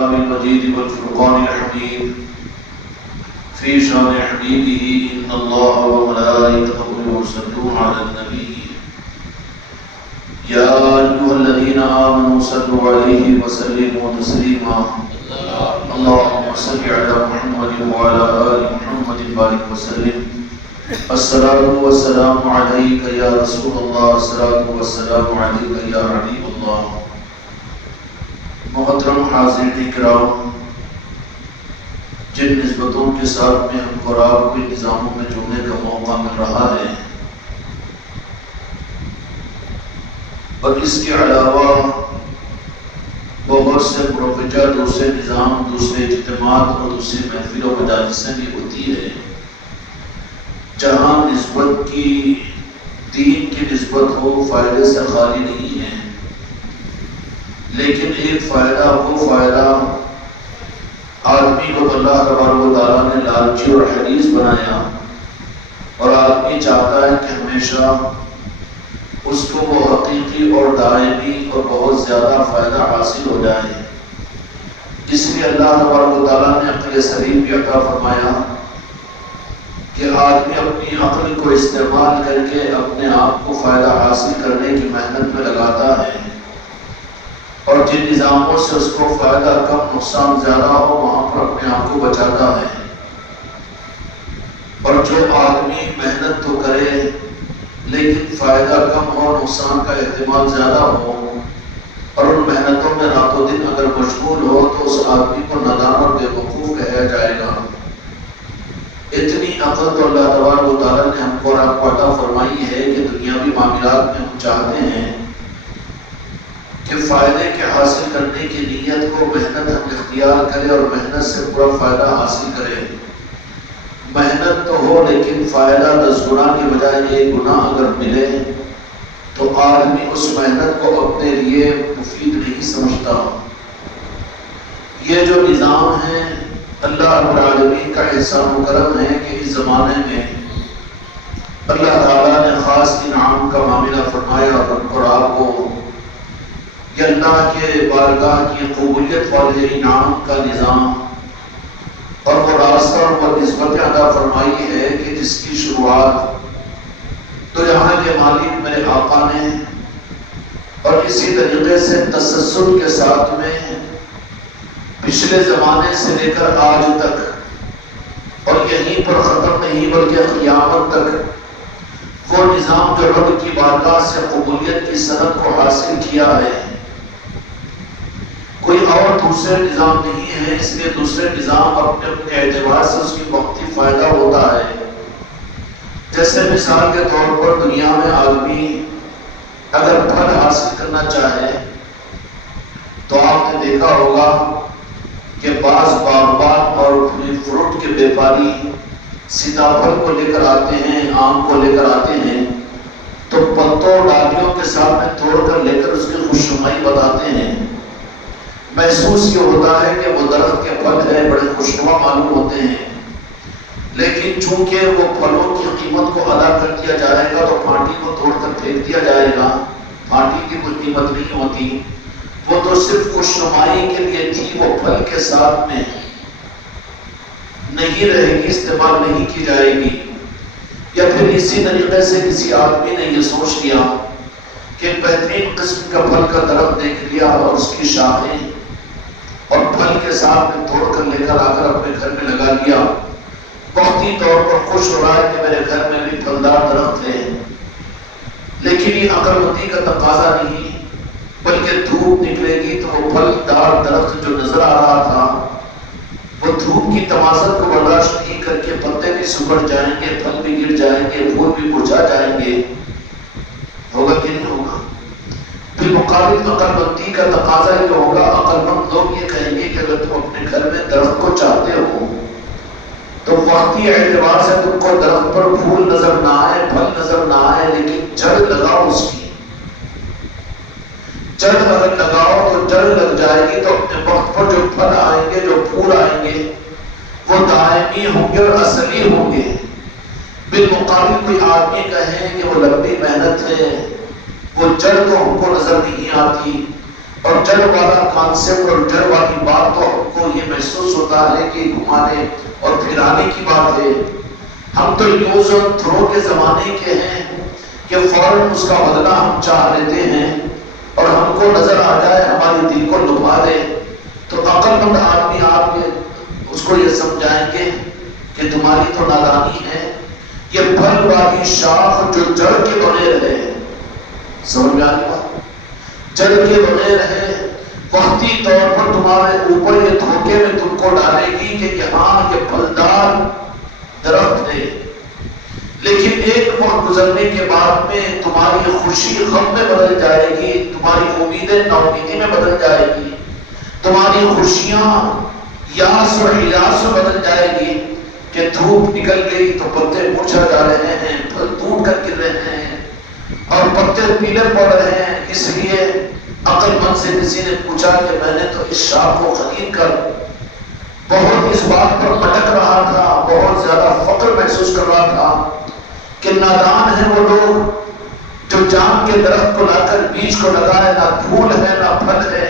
المجيد والفرقان الحميد في شان حبيبه إن الله وملائكته يصلون على النبي يا أيها الذين آمنوا صلوا عليه وسلموا تسليما اللهم صل على محمد وعلى آل محمد بارك وسلم الصلاة والسلام عليك يا رسول الله الصلاة والسلام عليك يا حبيب الله. محترم حاضرین کرام، جن نسبتوں کے ساتھ میں ہم کو آپ کے نظاموں میں جڑنے کا موقع مل رہا ہے اور اس کے علاوہ بہت سے پروفیسر دوسرے نظام، دوسرے اجتماعات اور دوسری محفل و مجالسیں بھی ہوتی ہے جہاں نسبت کی دین کی نسبت ہو، فائدے سے خالی نہیں ہے، لیکن ایک فائدہ وہ فائدہ آدمی کو اللہ تبارک و تعالیٰ نے لالچی اور حریص بنایا اور آدمی چاہتا ہے کہ ہمیشہ اس کو وہ حقیقی اور دائمی اور بہت زیادہ فائدہ حاصل ہو جائے. اس لیے اللہ تبارک و تعالیٰ نے عقل سلیم بھی عطا فرمایا کہ آدمی اپنی عقل کو استعمال کر کے اپنے آپ کو فائدہ حاصل کرنے کی محنت میں لگاتا ہے اور جن نظاموں سے اس کو فائدہ کم نقصان زیادہ ہو وہاں پر اپنے آپ کو بچاتا ہے. اور جو آدمی محنت تو کرے لیکن فائدہ کم ہو، نقصان کا احتمال زیادہ ہو اور ان محنتوں میں رات و دن اگر مشغول ہو تو اس آدمی کو نادان اور بے وقوف کہا جائے گا. اتنی عقل تو اللہ تبارک و تعالیٰ نے ہم کو آپ کو عطا فرمائی ہے کہ دنیاوی معاملات میں ہم چاہتے ہیں کہ فائدے کے حاصل کرنے کی نیت کو محنت ہم اختیار کریں اور محنت سے پورا فائدہ حاصل کریں. محنت تو ہو لیکن فائدہ 10 گنا کی بجائے 1 گنا اگر ملے تو آدمی اس محنت کو اپنے لیے مفید نہیں سمجھتا. یہ جو نظام ہے اللہ رب العالمین کا احسان و کرم ہے کہ اس زمانے میں اللہ تعالیٰ نے خاص انعام کا معاملہ فرمایا اور آپ کو یہ اللہ کے بارگاہ کی قبولیت والے انعام کا نظام اور وہ راستہ اور وہ نسبت عطا فرمائی ہے کہ جس کی شروعات تو یہاں کے مالک میرے آقا نے اور اسی طریقے سے تسلسل کے ساتھ میں پچھلے زمانے سے لے کر آج تک اور یہیں پر ختم نہیں بلکہ قیامت تک وہ نظام جو رب کی بارگاہ سے قبولیت کی سند کو حاصل کیا ہے، کوئی اور دوسرے نظام نہیں ہے. اس لیے دوسرے نظام اپنے اپنے اعتبار سے اس کی وقتی فائدہ ہوتا ہے. جیسے مثال کے طور پر دنیا میں آدمی اگر پھل حاصل کرنا چاہے تو آپ نے دیکھا ہوگا کہ بعض باغبان اور فروٹ کے بیپاری سیتاپھل کو لے کر آتے ہیں، آم کو لے کر آتے ہیں تو پتوں ڈالیوں کے ساتھ میں توڑ کر لے کر اس کی خوشنمائی بتاتے ہیں. محسوس یہ ہوتا ہے کہ وہ درخت کے پھل ہے، بڑے خوشنما معلوم ہوتے ہیں، لیکن چونکہ وہ پھلوں کی قیمت کو ادا کر دیا جائے گا تو پھانٹی کو توڑ کر پھینک دیا جائے گا. پھانٹی کی کوئی قیمت نہیں ہوتی، وہ تو صرف خوشنمائی کے لیے تھی، وہ پھل کے ساتھ میں نہیں رہے گی، استعمال نہیں کی جائے گی. یا پھر اسی طریقے سے کسی آدمی نے یہ سوچ لیا کہ بہترین قسم کا پھل کا درخت دیکھ لیا اور اس کی شاخیں اور پھل کے ساتھ میں توڑ کر لے کر آ کر اپنے گھر میں لگا لیا. وقتی طور پر خوش ہو رہا ہے کہ میرے گھر میں بھی پھلدار درخت ہے، لیکن یہ عقل مندی کا تقاضا نہیں بلکہ دھوپ نکلے گی تو وہ پھلدار درخت جو نظر آ رہا تھا وہ دھوپ کی تمازت کو برداشت نہیں کر کے پتے بھی سکڑ جائیں گے، پھل بھی گر جائیں گے، پھول بھی مرجھا جائیں گے. ہوگا کہ نہیں ہوگا؟ بالمقابل عقل مندی کا تقاضا یہ ہوگا، عقل مند لوگ یہ کہیں گے کہ اگر تم اپنے گھر میں درخت کو چاہتے ہو تو وقتی اعتبار سے تم کو درخت پر پھول نظر نہ آئے، پھل نظر نہ آئے، لیکن جڑ لگاؤ. اس کی جڑ اگر لگاؤ تو جڑ لگ جائے گی تو اپنے وقت پر جو پھل آئیں گے، جو پھول آئیں گے وہ دائمی ہوں گے اور اصلی ہوں گے. بالمقابل کوئی آدمی کہے کہ وہ لمبی محنت ہے، وہ جڑ تو ہم کو نظر نہیں آتی اور جڑ والا کانسیپٹ اور جڑ والی بات تو محسوس ہوتا ہے کہ گھمانے اور پھرانے کی بات ہے۔ ہم تو یوز اور تھرو کے زمانے کے ہیں کہ فوراً اس کا بدلہ ہم چاہ لیتے ہیں، اور ہم کو نظر آ جائے ہماری دل کو لبھا دے تو عقل مند آدمی آپ کے اس کو یہ سمجھائیں گے کہ تمہاری تو نادانی ہے، یہ پھل والی شاخ جو جڑ کے بغیر ہے، سمجھ میں آنے بات، جڑ کے بغیر ہے، وقتی طور پر تمہارے اوپر یہ دھوکے میں تم کو ڈالے گی کہ یہاں یہ پھلدار درخت ہے، لیکن ایک وقت گزرنے کے بعد میں تمہاری خوشی غم میں بدل جائے گی، تمہاری امیدیں ناامیدی میں بدل جائے گی، تمہاری خوشیاں یاس اور یاس میں بدل جائے گی کہ دھوپ نکل گئی تو پتے مرجھا جا رہے ہیں، پھل ٹوٹ کر گر رہے ہیں اور پتے پیلے پڑ رہے ہیں۔ اس لیے عقل مند سے کسی نے پوچھا کہ میں نے تو اس شاخ کو خرید کر بہت اس بات پر بھٹک رہا تھا، بہت زیادہ فخر محسوس کر رہا تھا کہ نادان ہیں وہ لوگ جو جام کے درخت کو لا کر بیج کو لگائے، نہ پھول ہے نہ پھل ہے،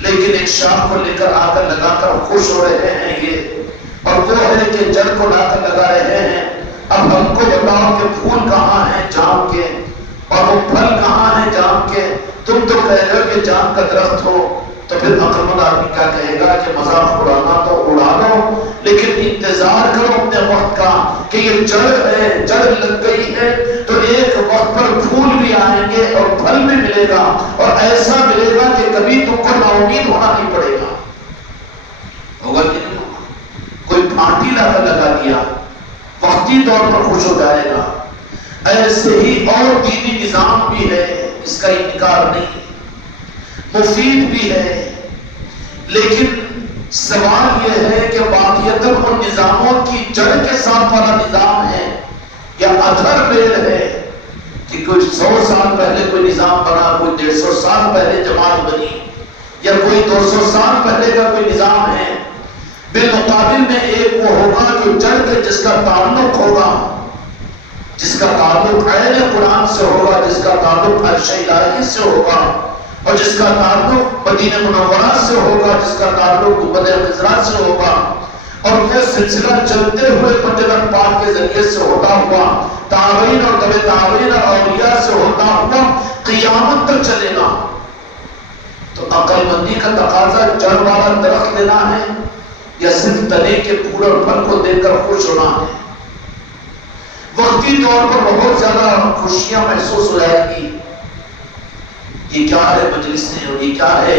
لیکن ایک شاخ کو لے کر آ کر لگا کر خوش ہو رہے ہیں یہ، اور وہ ہے کہ جڑ کو لا کر لگا رہے ہیں۔ اب ہم کو بتاؤ کہ پھول کہاں ہیں جام کے اور وہ پھل کہاں ہیں جام کے؟ تم تو کہہ رہے ہو کہ جام کا درخت ہو، تو پھر عقل مند آدمی کیا کہے گا کہ مذاق اڑانا تو اڑا لو، لیکن انتظار کرو اپنے وقت کا کہ یہ جڑ ہے، جڑ لگ گئی ہے تو ایک وقت پر پھول بھی آئیں گے اور پھل بھی ملے گا، اور ایسا ملے گا کہ کبھی تم کو نا امید ہونا نہیں پڑے گا۔ ہوگا کہ نہیں ہوگا؟ کوئی پھانٹی لا کر لگا دیا، وقتی طور پر خوش ہو جائے گا۔ ایسے ہی اور دینی نظام بھی ہے، اس کا انکار نہیں، مفید بھی ہے، لیکن سوال یہ ہے کہ واقعیتاً ان نظاموں کی جڑ کے ساتھ والا نظام ہے یا ادھر بیل ہے کہ کچھ 100 سال پہلے کوئی نظام بنا، کوئی 150 سال پہلے جماعت بنی، یا کوئی 200 سال پہلے کا کوئی نظام ہے۔ بالمقابل میں ایک وہ ہوگا جو جڑ کے جس کا تعلق ہوگا، جس کا تعلق عین قرآن سے ہوگا، جس کا تعلق عرش الہی سے ہوگا، اور جس کا تعلق مدینہ منورہ سے ہوگا، جس کا تعلق گنبد خضرا سے ہوگا، اور یہ سلسلہ چلتے ہوئے منجلک پاک کے ذریعے سے ہوتا ہوا تعاون اور تبع تعاون اور اولیاء سے ہوتا ہوا قیامت تک چلے گا۔ تو عقل مندی کا تقاضا جڑ والا درخت لینا ہے یا صرف تنے کے پھول اور پھل کو دیکھ کر خوش ہونا ہے؟ وقتی طور پر بہت زیادہ خوشیاں محسوس ہو جائے گی، یہ کیا ہے مجلسیں، اور یہ کیا ہے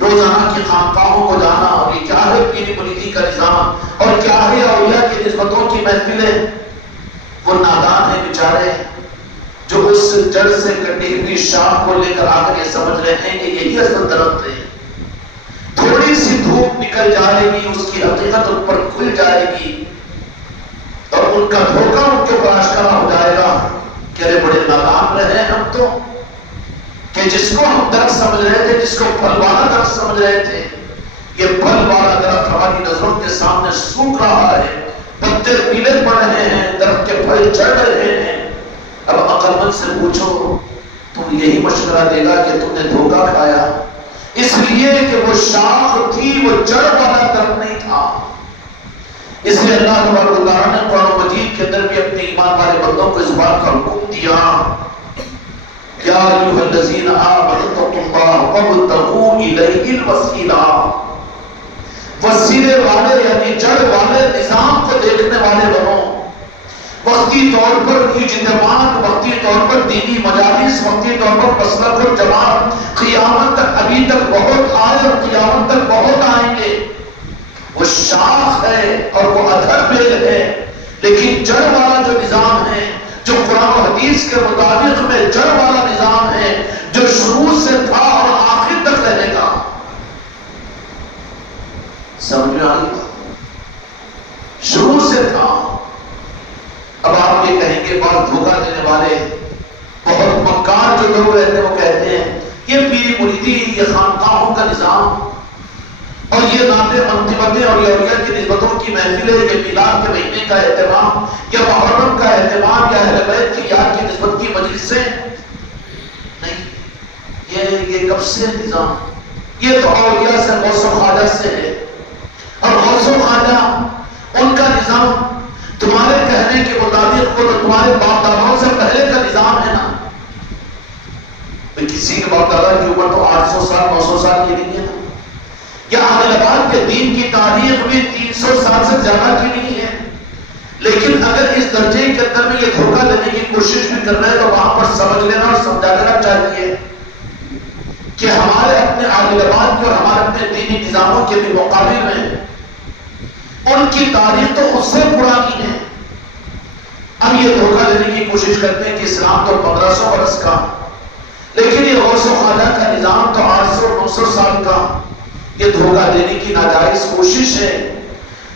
روزانہ کی خانقاہوں کو جانا، اور یہ کیا ہے پیری مریدی کا نظام، اور کیا ہے اولیاء کی نسبتوں کی محفلیں۔ وہ نادان ہیں بیچارے جو اس جڑ سے کٹی ہوئی شاخ کو لے کر آ کر یہ سمجھ رہے ہیں کہ یہی اصل درخت ہے۔ تھوڑی سی دھوپ نکل جائے گی، اس کی حقیقت ان پر کھل جائے گی اور ان کا دھوکہ ان کے اوپر آشکارا ہو جائے گا کہ ارے بڑے نادان رہے ہم تو، کہ جس کو ہم درخت سمجھ رہے تھے، جس کو پھل والا درخت سمجھ رہے تھے، یہ پھل والا درخت ہماری نظروں کے سامنے سوکھ رہا ہے، پتے پیلے پڑ رہے ہیں، درخت کے پھل چڑھ رہے ہیں۔ اب عقل مند سے پوچھو، تم یہی مشورہ دے گا کہ تم نے دھوکہ کھایا، اس لیے کہ وہ شاخ تھی، وہ جڑ والا درخت نہیں تھا۔ اس لیے اللہ تبارک و تعالیٰ نے قرآن مجید کے اندر بھی اپنے ایمان والے بندوں کو اس بات کا حکم دیا، یا ایھا الذین آمنوا اتقوا اللہ وابتغوا الیہ الوسیلہ۔ وسیلے والے یعنی جڑ والے نظام کو دیکھنے والے بنو۔ وقتی طور پر اجتماع، وقتی طور پر دینی مجالس، وقتی طور پر مسلک و جماعت، قیامت تک ابھی تک بہت آئے اور قیامت تک بہت آئیں گے۔ وہ شاخ ہے اور وہ ادھر بیل ہے، لیکن جڑ والا جو نظام ہے، جو قرآن و حدیث کے مطابق میں جڑ والا نظام ہے، جو شروع سے تھا اور آخر تک رہے گا۔ سمجھ میں آئی بات؟ شروع سے تھا۔ اب آپ یہ کہیں گے بعض دھوکہ دینے والے، بہت مکار جو لوگ رہتے ہیں، وہ کہتے ہیں یہ پیری مریدی، یہ خانقاہوں کا نظام، اور یہ نعتیں منقبتیں اور یہ اولیاء کی نسبتوں کی محفلیں، یہ میلاد کے مہینے کا اہتمام یا محرم کا اہتمام یا اہل بیت کی یاد کی نسبت کی مجلسیں، نہیں، یہ کب سے نظام؟ یہ تو اولیاء سے غوث و خواجہ سے ہے، کسی کے باپ دادا کی عمر تو 800 سال 900 سال کی نہیں ہے نا. یا اہل آباد کے دین کی تاریخ بھی 300 سال سے زیادہ کی نہیں ہے. لیکن اگر اس درجے کے اندر میں یہ دھوکہ دینے کی کوشش بھی کر رہے ہیں تو وہاں پر سمجھ لینا اور سمجھا لینا چاہیے کہ ہمارے اپنے اہل آباد کے اور ہمارے اپنے دینی نظاموں کے بھی مقابل میں ان کی تاریخ تو اس سے پرانی ہے. اب یہ دھوکہ دینے کی کوشش کرتے ہیں کہ اسلام تو 1500 برس کا، لیکن یہ غوث و خواجہ کا نظام تو 800 900 سال کا. یہ دھوکہ دینے کی ناجائز کوشش ہے.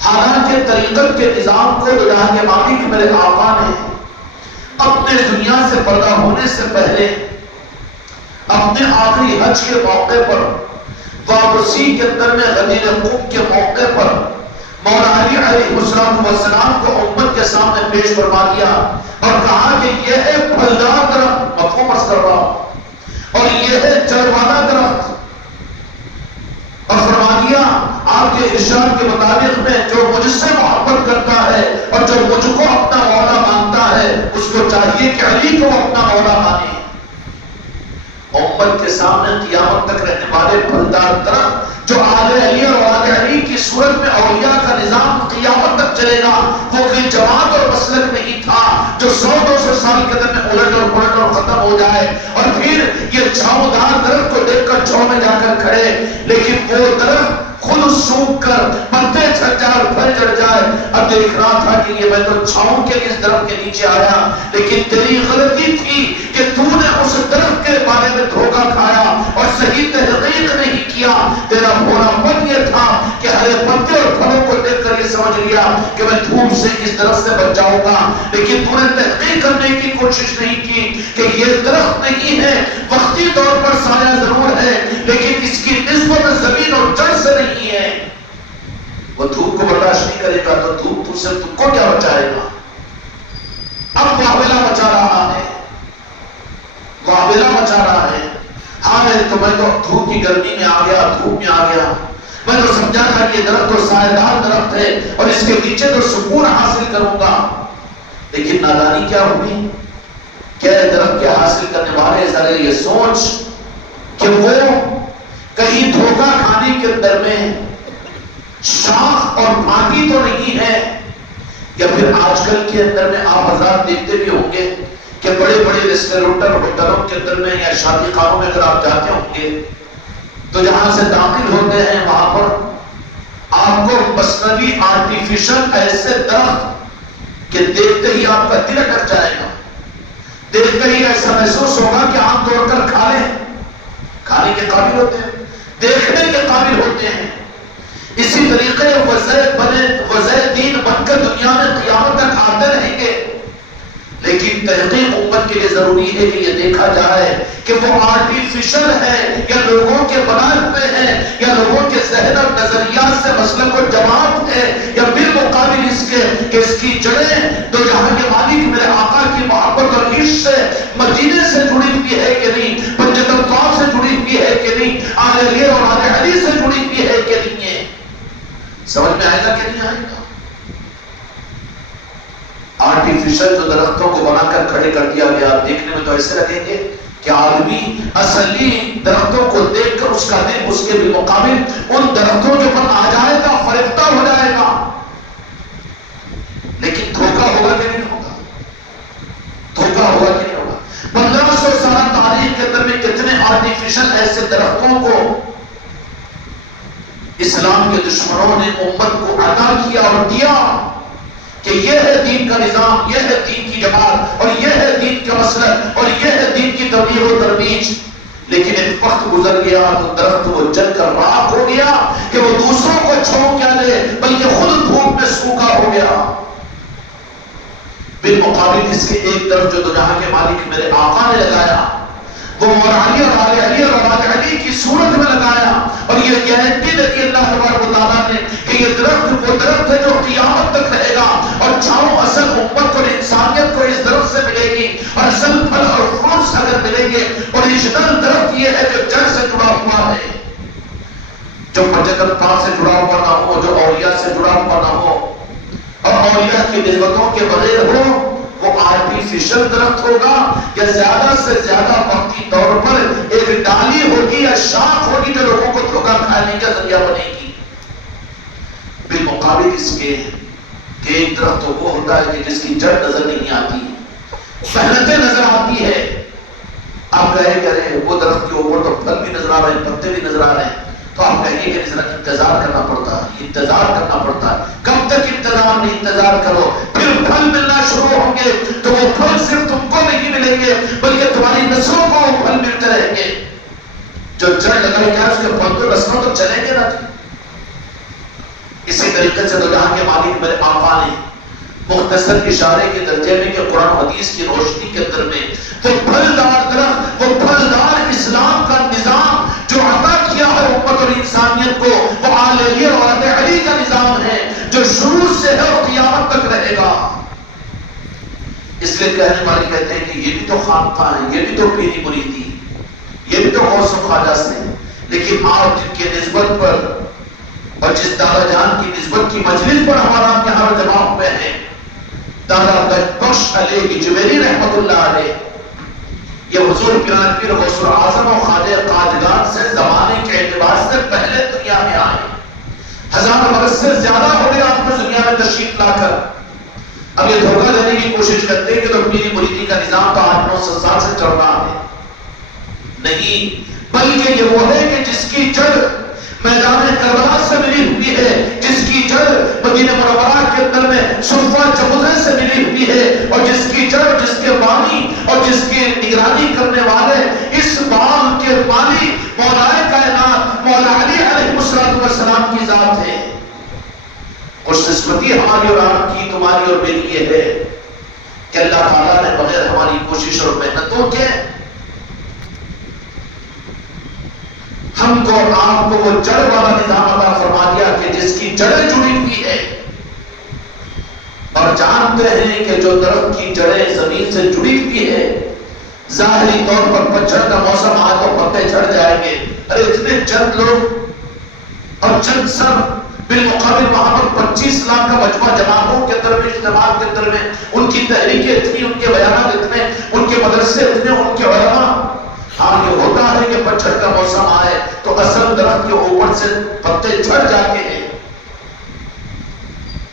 حالانکہ طریقت کے نظام کو جہاں کے مالک میرے آقا نے اپنے دنیا سے پردہ ہونے سے پہلے اپنے آخری حج کے موقع پر واپسی کے اندر میں غدیر قوم کے موقع پر مولا علی علیہ السلام کو امت کے سامنے پیش فرما دیا اور کہا کہ یہ ہے پھلدار درخت، مفہوم عرض کر رہا ہوں، اور یہ ہے جڑ والا درخت. اور فرما دیا آپ کے ارشاد کے مطابق میں جو مجھ سے محبت کرتا ہے اور جو مجھ کو اپنا مولا مانتا ہے اس کو چاہیے کہ علی کو اپنا مولا مانے. امت کے سامنے قیامت تک رہنے والے پھلدار درخت جو آل علی اور آل علی کی صورت میں اولیاء کا نظام قیامت تک چلے گا، وہ کوئی جماعت اور مسلک نہیں تھا جو 100-200 سال کے اندر میں الٹ اور پلٹ اور ختم ہو جائے اور پھر یہ چھاؤدار درخت کو دیکھ کر چھاؤں میں جا کر کھڑے. لیکن وہ درخت خود سوکھ کر پتے جھڑ جائے اور پھل جڑ جائے. اب دیکھ رہا تھا کہ یہ میں تو چھاؤں کے اس درخت کے نیچے آیا، لیکن تیری غلطی تھی کہ تو نے اس درخت کے بارے میں دھوکہ کھایا اور صحیح تحقیق نہیں کیا. تیرا بھولا پن یہ تھا کہ ہرے پتے اور پھلوں کو دیکھ کر یہ سمجھ لیا کہ میں دھوپ سے اس درخت سے بچ جاؤں گا، لیکن تو نے تحقیق کرنے کی کوشش نہیں کی کہ یہ درخت نہیں ہے، وقتی طور پر سایہ ضرور ہے لیکن اس کی نسبت زمین اور جڑ سے نہیں ہے. وہ دھوپ کو برداشت نہیں کرے گا تو دھوپ تو سے تم کو کیا بچائے گا. اب معاملہ مچا رہا ہے، معاملہ مچا رہا ہے. ہاں تو میں تو دھوپ کی گرمی میں آ گیا، دھوپ میں آ گیا، میں تو سمجھا تھا کہ یہ درخت تو سایہ دار درخت ہے اور اس کے نیچے تو سکون حاصل کروں گا. لیکن نادانی کیا ہوئی کہ درخت کے حاصل کرنے والے ذرا یہ سوچ کہ وہ کہیں دھوکہ کھانے کے اندر میں شاخ اور پھانٹی تو نہیں ہے. یا پھر آج کل کے اندر میں آپ حضرات دیکھتے بھی ہوں گے کہ بڑے بڑے ریسٹورینٹ ہوٹلوں کے اندر میں یا شادی خانوں میں اگر آپ جاتے ہوں گے تو جہاں سے داخل ہوتے ہیں وہاں پر آپ کو مصنوعی آرٹیفیشل ایسے درخت کہ دیکھتے ہی آپ کا دل اٹک جائے گا، دیکھتے ہی ایسا محسوس ہوگا کہ آپ توڑ کر کھا لیں. کھانے کے قابل ہوتے ہیں، دیکھنے کے قابل ہوتے ہیں. اسی طریقے وضع دین بن کر دنیا میں قیامت تک آتے رہیں گے. لیکن تحقیق امت کے لیے ضروری ہے کہ یہ دیکھا جائے کہ وہ آرٹیفیشل ہے یا لوگوں کے بنائے ہوئے ہیں یا لوگوں کے ذہن اور نظریات سے مسلک و جماعت ہے یا بالمقابل اس کے کہ اس کی جڑیں تو جہاں کے مالک میرے آقا کی محبت اور عشق سے مدینے سے جڑی ہوئی ہے کہ نہیں، مسجد الطاف سے جڑی ہوئی ہے کہ نہیں، آل علی اور آل علی سے جڑی ہوئی ہے کہ نہیں ہے. سمجھ میں آئے گا کہ نہیں آئے گا. آرٹیفیشل جو درختوں کو بنا کر کھڑے کر دیا گیا دیکھنے میں تو ایسے لگیں گے کہ آدمی اصلی درختوں کو دیکھ کر اس کا دل اس کے بالمقابل ان درختوں کے اوپر آ جائے گا، فرفتہ ہو جائے گا. لیکن دھوکہ ہوگا کہ نہیں ہوگا، دھوکہ ہوگا کہ نہیں ہوگا. 1500 سال تاریخ کے اندر میں کتنے آرٹیفیشل ایسے درختوں کو اسلام کے دشمنوں نے امت کو عطا کیا اور دیا کہ یہ ہے دین کا نظام، یہ ہے دین کی جماعت اور یہ ہے دین کا مسلک اور یہ ہے دین کی تبلیغ و ترویج. لیکن ایک وقت گزر گیا تو درخت وہ جل کر راکھ ہو گیا کہ وہ دوسروں کو چھو کیا لے بلکہ خود دھوپ میں سوکھا ہو گیا. بالمقابل اس کے ایک طرف جو جہاں کے مالک میرے آقا نے لگایا وہ علی اور آل علی اور آل علی کی صورت میں لگایا اور یہ گارنٹی دی اللہ تبارک و تعالیٰ نے کہ یہ درخت وہ درخت ہے جو قیامت تک رہے گا اور چھاؤں اصل امت اور انسانیت کو اس درخت سے ملے گی اور اصل پھل اور فروٹس اگر ملیں گے. اوریجنل درخت یہ ہے جو جڑ سے جڑا ہوا ہے، جو مسجد الطاف سے جڑا ہوا نہ ہو، جو اولیاء سے جڑا ہوا نہ ہو اور اولیاء کی نسبتوں کے بغیر ہو، وہ آرٹیفیشل درخت ہوگا یا زیادہ سے زیادہ وقتی طور پر ایک ڈالی ہوگی یا شاخ ہوگی جو لوگوں کو دھوکہ کھانے کا ذریعہ بنے گی؟ بالمقابل اس کے کہ ایک درخت وہ ہوتا ہے کہ جس کی جڑ نظر نہیں آتی، محنتیں نظر آتی ہے. آپ کہیں کہ ارے وہ درخت کے اوپر تو پھل بھی نظر آ رہے ہیں، پتے بھی نظر آ رہے ہیں، تو آپ کہیں گے کہ ذرا انتظار کرنا پڑتا ہے، انتظار کرنا پڑتا ہے. کب تک انتظار نہیں، انتظار کرو، پھر پھل ملنا شروع ہوں گے. تو وہ پھل صرف تم کو نہیں ملیں گے بلکہ تمہاری نسلوں کو وہ پھل ملتے رہیں گے. جو جڑ لگائی جائے اس کے پھل تو نسلوں تو چلیں گے نا. اسی طریقے سے تو جہاں کے مالک میرے آقا نے مختصر اشارے کے درجے میں کہ قرآن حدیث کی روشنی کے اندر میں وہ پھلدار درخت، وہ پھلدار اسلام کا نظام جو عطا کیا ہے امت اور انسانیت کو، وہ آل علی اور آل علی کا نظام ہے جو شروع سے ہے اور قیامت تک رہے گا. اس لیے کہنے والے کہتے ہیں کہ یہ بھی تو خانقاہ ہیں، یہ بھی تو پیری مریدی، یہ بھی تو غوث و خواجہ سے، لیکن آپ جن کے نسبت پر اور جس دادا جان کی نسبت کی مجلس پر ہمارا یہاں جمع ہوئے ہیں، دادا گج بخش علیہ جویری رحمت اللہ علیہ، یہ حضور پیران پیر غوث اعظم و خواجہ قاجگان سے زمانے کے اعتبار سے پہلے دنیا میں آئے. 1000 برس سے زیادہ ہو گئے آپ کو دنیا میں تشریف لا کر. اب یہ دھوکہ دینے کی کوشش کرتے ہیں کہ تو پیری مریدی کا نظام تو 800-900 سال سے چل رہا ہے. نہیں، بلکہ یہ وہ ہے کہ جس کی جڑ میدان کربلا سے ملی ہوئی ہے، جس کی جڑ مدینہ منورہ کے اندر میں صفہ جمزے سے ملی ہوئی ہے، اور جس کی جڑ، جس کے بانی اور جس کی نگرانی کرنے والے اس باغ کے مالی مولا کائنات مولا علی علیہ السلام کی ذات ہے. خوش قسمتی ہماری اور آپ کی، تمہاری اور میری یہ ہے کہ اللہ تعالیٰ نے بغیر ہماری کوشش اور محنتوں کے ہم کو اور آپ کو وہ جڑ والا نظام عطا فرما دیا کہ جس کی جڑیں جڑی ہوئی ہے. اور جانتے ہیں کہ جو درخت کی جڑیں زمین سے جڑی ہوئی ہے، ظاہری طور پر پتجھڑ کا موسم آئے تو پتے جھڑ جائیں گے. ارے اتنے چند لوگ اور چند سر بالمقابل وہاں پر 25 لاکھ کا مجموعہ جماعتوں کے اندر میں، اجتماع کے اندر میں ان کی تحریکیں اتنی، ان کے بیانات اتنے، ان کے مدرسے اتنے، ان کے علماء. ہاں یہ ہوتا ہے کہ پتجھڑ کا موسم آئے تو اصل درخت کے اوپر سے پتے جھڑ جاتے ہیں.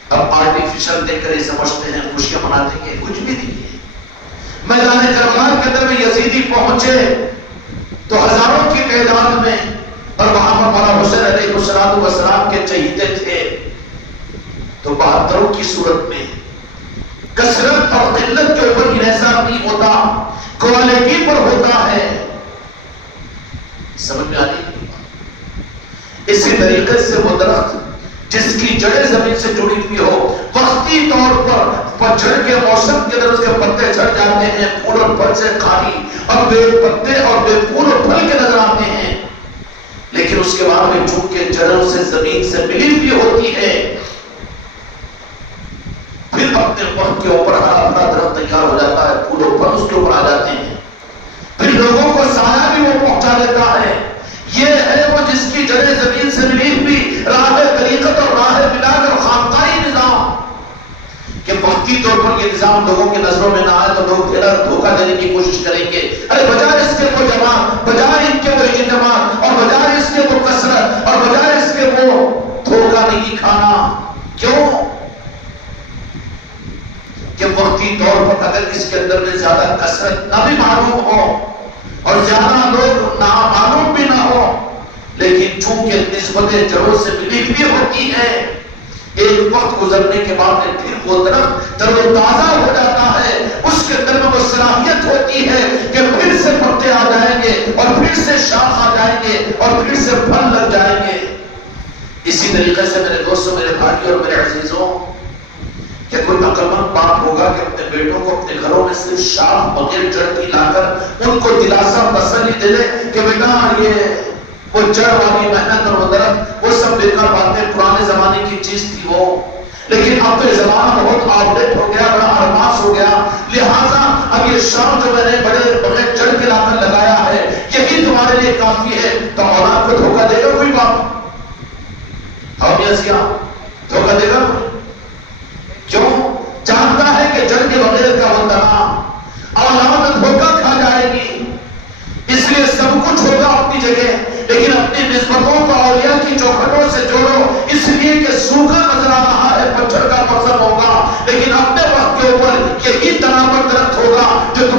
اب آرٹیفیشل دیکھ کر یہ سمجھتے ہیں خوشیاں مناتے ہیں، کچھ بھی نہیں ہے. میدان کربلا کے اندر میں یزیدی پہنچے تو ہزاروں کی تعداد میں، اور وہاں پر مولا حسین علیہ السلام کے چہیتے تھے، تو 72 کی صورت میں کثرت اور قلت کے اوپر انحصار نہیں ہوتا، کوالٹی پر ہوتا ہے. سمجھ میں آ رہی؟ اسی طریقے سے وہ درخت جس کی جڑیں زمین سے جڑی ہوئی ہو، وقتی طور پر پتجھڑ کے موسم کے اندر اس کے پتے جھڑ جاتے ہیں، پھول اور پھل سے خالی اور بے پتے اور بے پھول اور پھل کے نظر آتے ہیں. لیکن اس کے بعد میں چونکہ جڑوں سے زمین سے ملی ہوئی ہوتی ہے، پھر اپنے وقت کے اوپر ہرا بھرا درخت تیار ہو جاتا ہے، پھول اور پھل اس کے اوپر آ جاتے ہیں، پھر لوگوں کو سایہ بھی وہ پہنچا دیتا ہے. یہ ہے وہ جس کی جڑیں زمین سے ملی ہوئی راہ طریقت اور راہ بلاد اور خانقاہی نظام، کہ وقتی طور پر یہ نظام لوگوں کی نظروں میں نہ آئے تو لوگ پھر دھوکہ دینے کی کوشش کریں گے. ارے بجائے اس کے وہ جماعت، بجائے ان کے وہ اجتماع، اور بجائے اس کے وہ کثرت، اور بجائے اس کے وہ دھوکہ نہیں کھانا. کیوں؟ کہ وقتی طور پر اگر اس کے اندر میں زیادہ کثرت نہ بھی معلوم ہو اور زیادہ لوگ نامعلوم بھی نہ ہو، لیکن چونکہ نسبتیں جڑوں سے ملی ہوئی ہوتی ہے، ایک وقت گزرنے کے بعد پھر وہ درخت تر و تازہ ہو جاتا ہے. اس کے اندر میں وہ صلاحیت ہوتی ہے کہ پھر سے پتے آ جائیں گے اور پھر سے شاخ آ جائیں گے اور پھر سے پھل لگ جائیں گے. اسی طریقے سے میرے دوستوں، میرے بھائی اور میرے عزیزوں، کہ کوئی عقلمند باپ ہوگا کہ اپنے بیٹوں کو اپنے گھروں میں صرف شاخ بغیر جڑ کی لا کر ان کو دلاسا تسلی دے دے کہ بیٹا یہ وہ جڑ والی محنت اور وہ درخت وہ سب بیکار باتیں، پرانے زمانے کی چیز تھی وہ. لیکن اب تو یہ زمانہ بہت آپڈیٹ ہو گیا، بڑا ایڈوانس ہو گیا، لہٰذا اب یہ شاخ جو میں نے بڑے بغیر جڑ کے لا کر لگایا ہے یہی تمہارے لیے کافی ہے. تو اولاد کو دھوکہ دے گا کوئی باپ؟ دھوکہ دے گا؟ کیوں؟ جانتا ہے کہ جڑ کے بغیر کا وہ تنہا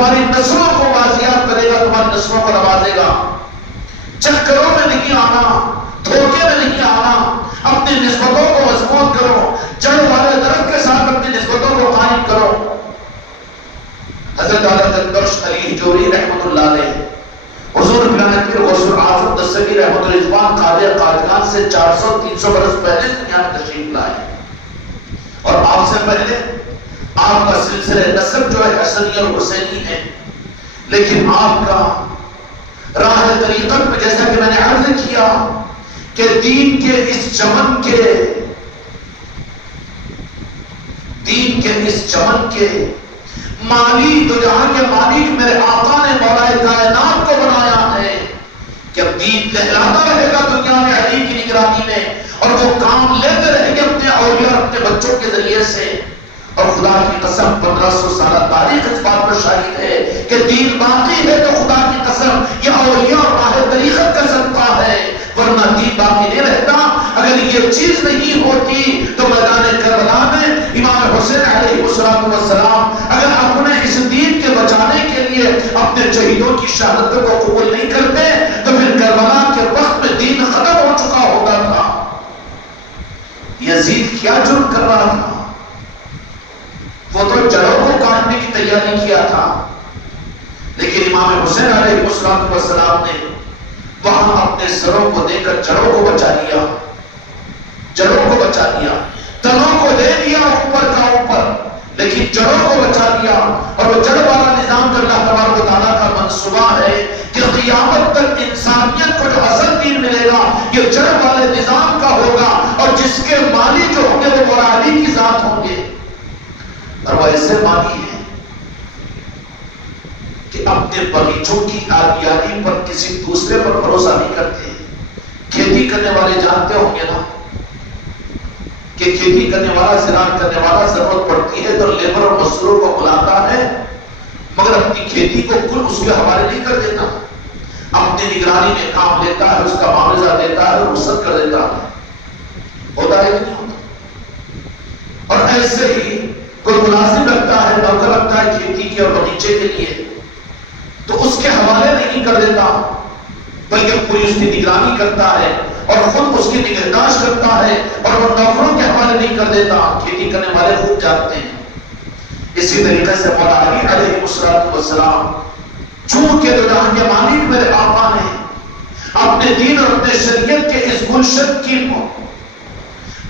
تمہاری نسلوں کو بازیاب کرے گا، تمہاری نسلوں کو نوازے گا۔ چکروں میں نہیں آنا، دھوکے میں نہیں آنا، اپنی نسبتوں کو مضبوط کرو، جڑ والے درخت کے ساتھ اپنی نسبتوں کو قائم کرو۔ حضرت علی بخش علی جوری رحمۃ اللہ علیہ حضور پیرانے پیر غوث العظم دستگیر رحمۃ الرضوان قادر قادیان سے 400-300 برس پہلے دنیا میں تشریف لائے، اور آپ سے پہلے آپ کا سلسلہ نسب جو ہے حسنی اور حسینی ہے، لیکن آپ کا راہ طریقت میں جیسا کہ میں نے عرض کیا کہ دین کے اس چمن کے مالی دو جہاں کے مالک میرے آقا نے مولا کائنات کو بنایا ہے کہ اب دین لہلاتا رہے گا دنیا میں علی کی نگرانی میں، اور وہ کام لیتے رہیں گے اپنے اولیاء اور اپنے بچوں کے ذریعے سے۔ اور خدا کی قسم 1500 سالہ تاریخ اس بات پر شاہد ہے کہ دین باقی ہے تو خدا کی قسم یہ اولیاء اور راہ طریقت کا صدقہ ہے، ورنہ دین باقی نہیں رہتا۔ اگر یہ چیز نہیں ہوتی تو میدان کربلا میں امام حسین علیہ السلام اگر اپنے اس دین کے بچانے کے لیے اپنے شہیدوں کی شہادتوں کو قبول نہیں کرتے تو پھر کربلا کے وقت میں دین ختم ہو چکا ہوتا تھا۔ یزید کیا جرم کر رہا تھا؟ وہ تو جڑوں کو کاٹنے کی تیاری کیا تھا، لیکن امام حسین علیہ السلام نے وہاں اپنے سروں کو دے کر جڑوں کو بچا لیا، جڑوں کو بچا لیا، تنوں کو دے دیا اوپر کا اوپر، لیکن جڑوں کو بچا لیا۔ اور وہ جڑ والا نظام جو اللہ تبارک و تعالیٰ کا منصوبہ ہے کہ قیامت تک انسانیت کو جو اصل دین ملے گا یہ جڑ والے نظام کا ہوگا، اور جس کے مالی جو ہوں گے وہ مولا علی کی ذات ہوں گے۔ اور وہ ایسے مالی ہیں کہ اپنے باغیچوں کی آبیاری پر کسی دوسرے پر بھروسہ نہیں کرتے۔ کھیتی کرنے والے جانتے ہوں گے نا کہ کھیتی کرنے والا، زراعت کرنے والا ضرورت پڑتی ہے تو لیبر اور مزدوروں کو بلاتا ہے، مگر اپنی کھیتی کو کل اس کے حوالے نہیں کر دیتا، اپنی نگرانی میں کام لیتا ہے، اس کا معاوضہ دیتا ہے، رخصت کر دیتا ہے۔ ہوتا ہے کہ نہیں ہوتا؟ اور ایسے ہی کوئی ملازم رکھتا ہے، نوکر رکھتا ہے کھیتی کے اور باغیچے کے لیے، تو اس کے حوالے نہیں کر دیتا بلکہ پوری اس کی نگرانی کرتا ہے اور خود اس کی نگہداشت کرتا ہے، اور وہ نوکروں کے حوالے نہیں کر دیتا۔ کھیتی کرنے والے خوب جانتے ہیں۔ اسی طریقے سے مولا علی علیہ السلام چونکہ دو جہاں کے مالک میرے آقا نے اپنے دین اور اپنے شریعت کے اس گلشن کی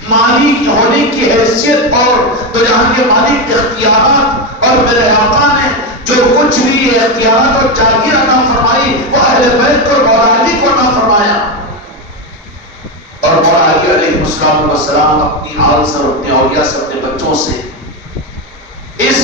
مالک ہونے کی حیثیت اور دو جہاں کے مالک اختیارات، اور میرے آقا نے جو کچھ بھی اختیارات اور جاگیر عطا فرمائی وہ اہل بیت اور مولا علی کو عطا فرمایا۔ اور مولا علی علیہ السلام اپنی آل سے اور اپنے اولیاء سے، اپنے بچوں سے اس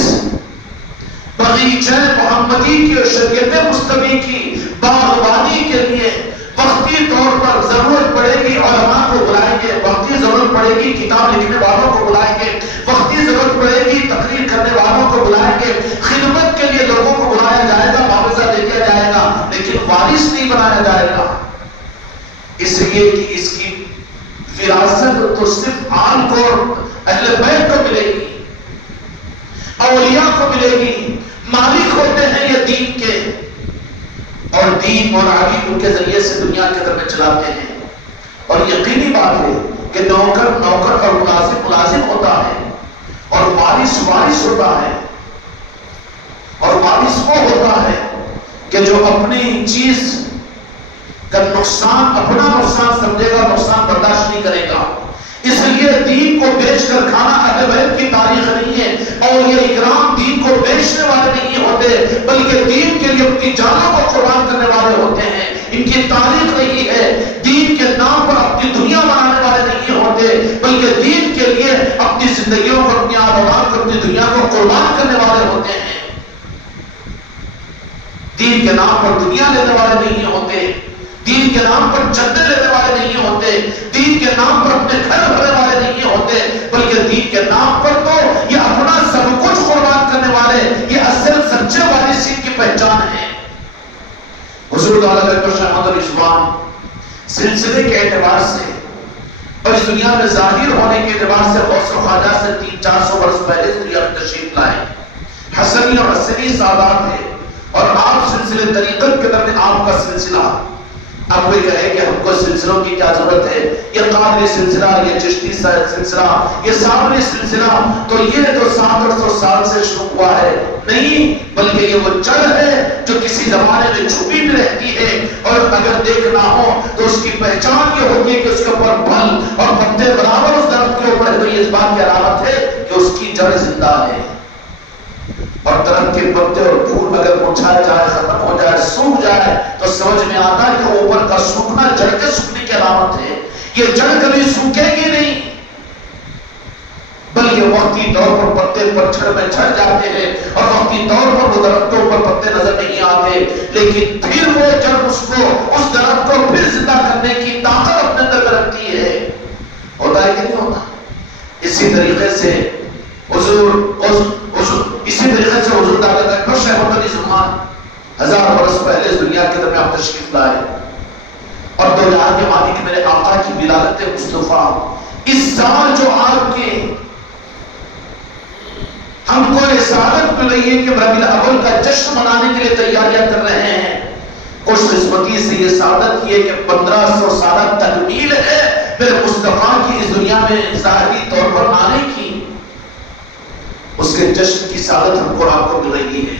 بغیچہ محمدی کی اور شریعت مصطفی کی باغبانی کے لیے وقتی طور پر ضرورت پڑے گی علماء کو بلائیں گے، وقتی ضرورت پڑے گی کتاب لکھنے والوں کو بلائیں گے، وقتی ضرورت پڑے گی تقریر کرنے والوں کو بلائیں گے، خدمت کے لیے لوگوں کو بلایا جائے گا، معاوضہ دے دیا جائے گا، لیکن وارث نہیں بنایا جائے گا، اس لیے کہ اس کی وراثت تو صرف آل کو اہل بیت کو ملے گی، اولیاء کو ملے گی۔ مالک ہوتے ہیں یہ دین کے، اور دین اور علی ان کے ذریعے سے دنیا کے اندر میں چلاتے ہیں۔ اور یقینی بات ہے کہ نوکر نوکر اور ملازم ملازم ہوتا ہے، اور وارث وارث ہوتا ہے، اور وارث وہ ہوتا ہے کہ جو اپنی چیز کا نقصان اپنا نقصان سمجھے گا، نقصان برداشت نہیں کرے گا۔ اس لیے دین کو بیچ کر کھانا اہل بیت کی تاریخ نہیں ہے، اور یہ اکرام دین کو بیچنے والے نہیں ہوتے بلکہ دین کے لیے اپنی جانوں کو قربان کرنے والے ہوتے ہیں۔ ان کی تاریخ نہیں ہے، دین کے نام پر اپنی دنیا بنانے والے نہیں ہوتے بلکہ دین کے لیے اپنی زندگیوں کو، اپنی اولاد کو، اپنی دنیا کو قربان کرنے والے ہوتے ہیں۔ دین کے نام پر دنیا لینے والے نہیں ہوتے، دین کے نام پر جنتیں لینے والے نہیں ہوتے، دین کے نام پر اپنے گھر بھرنے والے نہیں ہوتے بلکہ دین کے نام پر تو یہ اپنا سب کچھ قربان کرنے والے، یہ اصل سچے وارثین کی پہچان ہے۔ حضور تعالیٰ کا شہادت اور رضوان سلسلے کے اعتبار سے اور اس دنیا میں ظاہر ہونے کے اعتبار سے غوث و خواجہ سے 300-400 برس پہلے دنیا میں تشریف لائے۔ حسنی اور حسنی سادات تھے، اور آپ سلسلے طریقت کے اندر میں آپ کا سلسلہ، اب کوئی کہے کہ ہم کو سلسلوں کی کیا ضرورت ہے، یہ قادری سلسلہ، یہ چشتی سلسلہ، یہ صابری سلسلہ، تو یہ تو 700 سال سے شروع ہوا ہے، نہیں، بلکہ یہ وہ جڑ ہے جو کسی زمانے میں چھپی بھی رہتی ہے، اور اگر دیکھنا ہو تو اس کی پہچان یہ ہوتی ہے کہ اس کے اوپر پھل اور پتے برابر اس درخت کے اوپر ہے، تو یہ اس بات کی علامت ہے کہ اس کی جڑ زندہ ہے۔ اور درخت کے پتے اور پھول اگر مرجھا جائے، ختم ہو جائے، سوکھ جائے، تو سمجھ میں آتا ہے کہ اوپر کا سوکھنا جڑ کے سوکھنے کی علامت ہے۔ یہ جڑ کبھی سوکھے گی نہیں، بلکہ وقتی طور پر پتے پتجھڑ میں جھڑ جاتے ہیں، اور وقتی طور پر وہ درختوں پر پتے نظر نہیں آتے، لیکن پھر وہ جڑ اس درخت کو پھر زندہ کرنے کی طاقت اپنے اندر میں رکھتی ہے۔ ہوتا ہے کہ نہیں ہوتا؟ اسی طریقے سے حضور دعوت اکبر شہبت علی زمان 1000 برس پہلے اس دنیا کے درمیان تشریف لائے، اور دو جہاں کے مالک میرے آقا کی ولادت مصطفیٰ اس سال جو آپ کے ہم کو رسالت مل رہی ہے کہ ربیع الاول کا جشن منانے کے لیے تیاریاں کر رہے ہیں، خوش قسمتی سے یہ سعادت یہ کہ 1500 سالہ تکمیل ہے میرے مصطفیٰ کی اس دنیا میں ظاہری طور پر آنے کی، اس کے جشن کی سعادت ہم کو آپ کو مل رہی ہے۔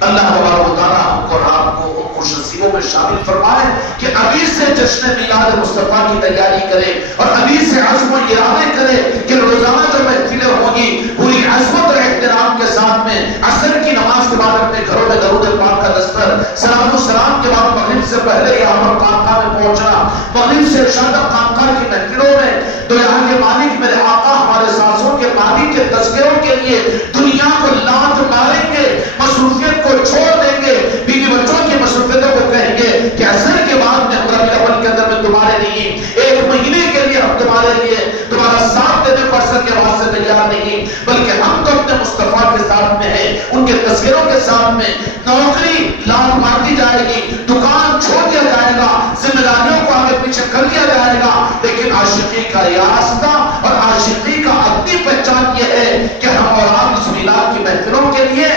اللہ تبارک و تعالیٰ ہم کو آپ کو خوش نصیبوں میں شامل فرمائے کہ ابھی سے جشن میلاد مصطفیٰ کی تیاری کرے، اور ابھی سے عزم و ارادے کرے کہ روزانہ جو محفلیں ہوں گی پوری عظمت اور احترام کے ساتھ میں، عصر کی نماز کے بعد اپنے گھروں میں درود پاک کا دستر، صلاۃ السلام کے بعد مغرب سے پہلے یہاں پر خانقاہ میں پہنچنا، مغرب سے عشاء تک خانقاہ کی محفلوں میں تو یہاں کے مالک میرے آقا ہمارے سانسوں کے مالک کے تذکروں کے لیے دنیا کو لات ماریں گے، مصروفیت کو چھوڑ دیں گے، بیوی بچوں کی مصروفیتوں کو کہیں گے کہ عصر کے بعد میں ربیع الاول کے اندر میں تمہارے نہیں، ایک مہینے کے لیے ہم تمہارے لیے تمہارا ساتھ دینے کو عصر کے بعد سے تیار نہیں، بلکہ ہم تو اپنے مصطفیٰ کے ساتھ میں ہیں، ان کے تذکروں کے ساتھ میں، نوکری لات مار دی جائے گی، دکان چھوڑ دیا جائے گا، ذمہ داریوں کو آگے پیچھے کر دیا جائے گا، لیکن عاشقی کا راستہ اور عاشقی کا اپنی پہچان یہ ہے کہ ہم اور آپ اس میلاد کی محفلوں کے لیے،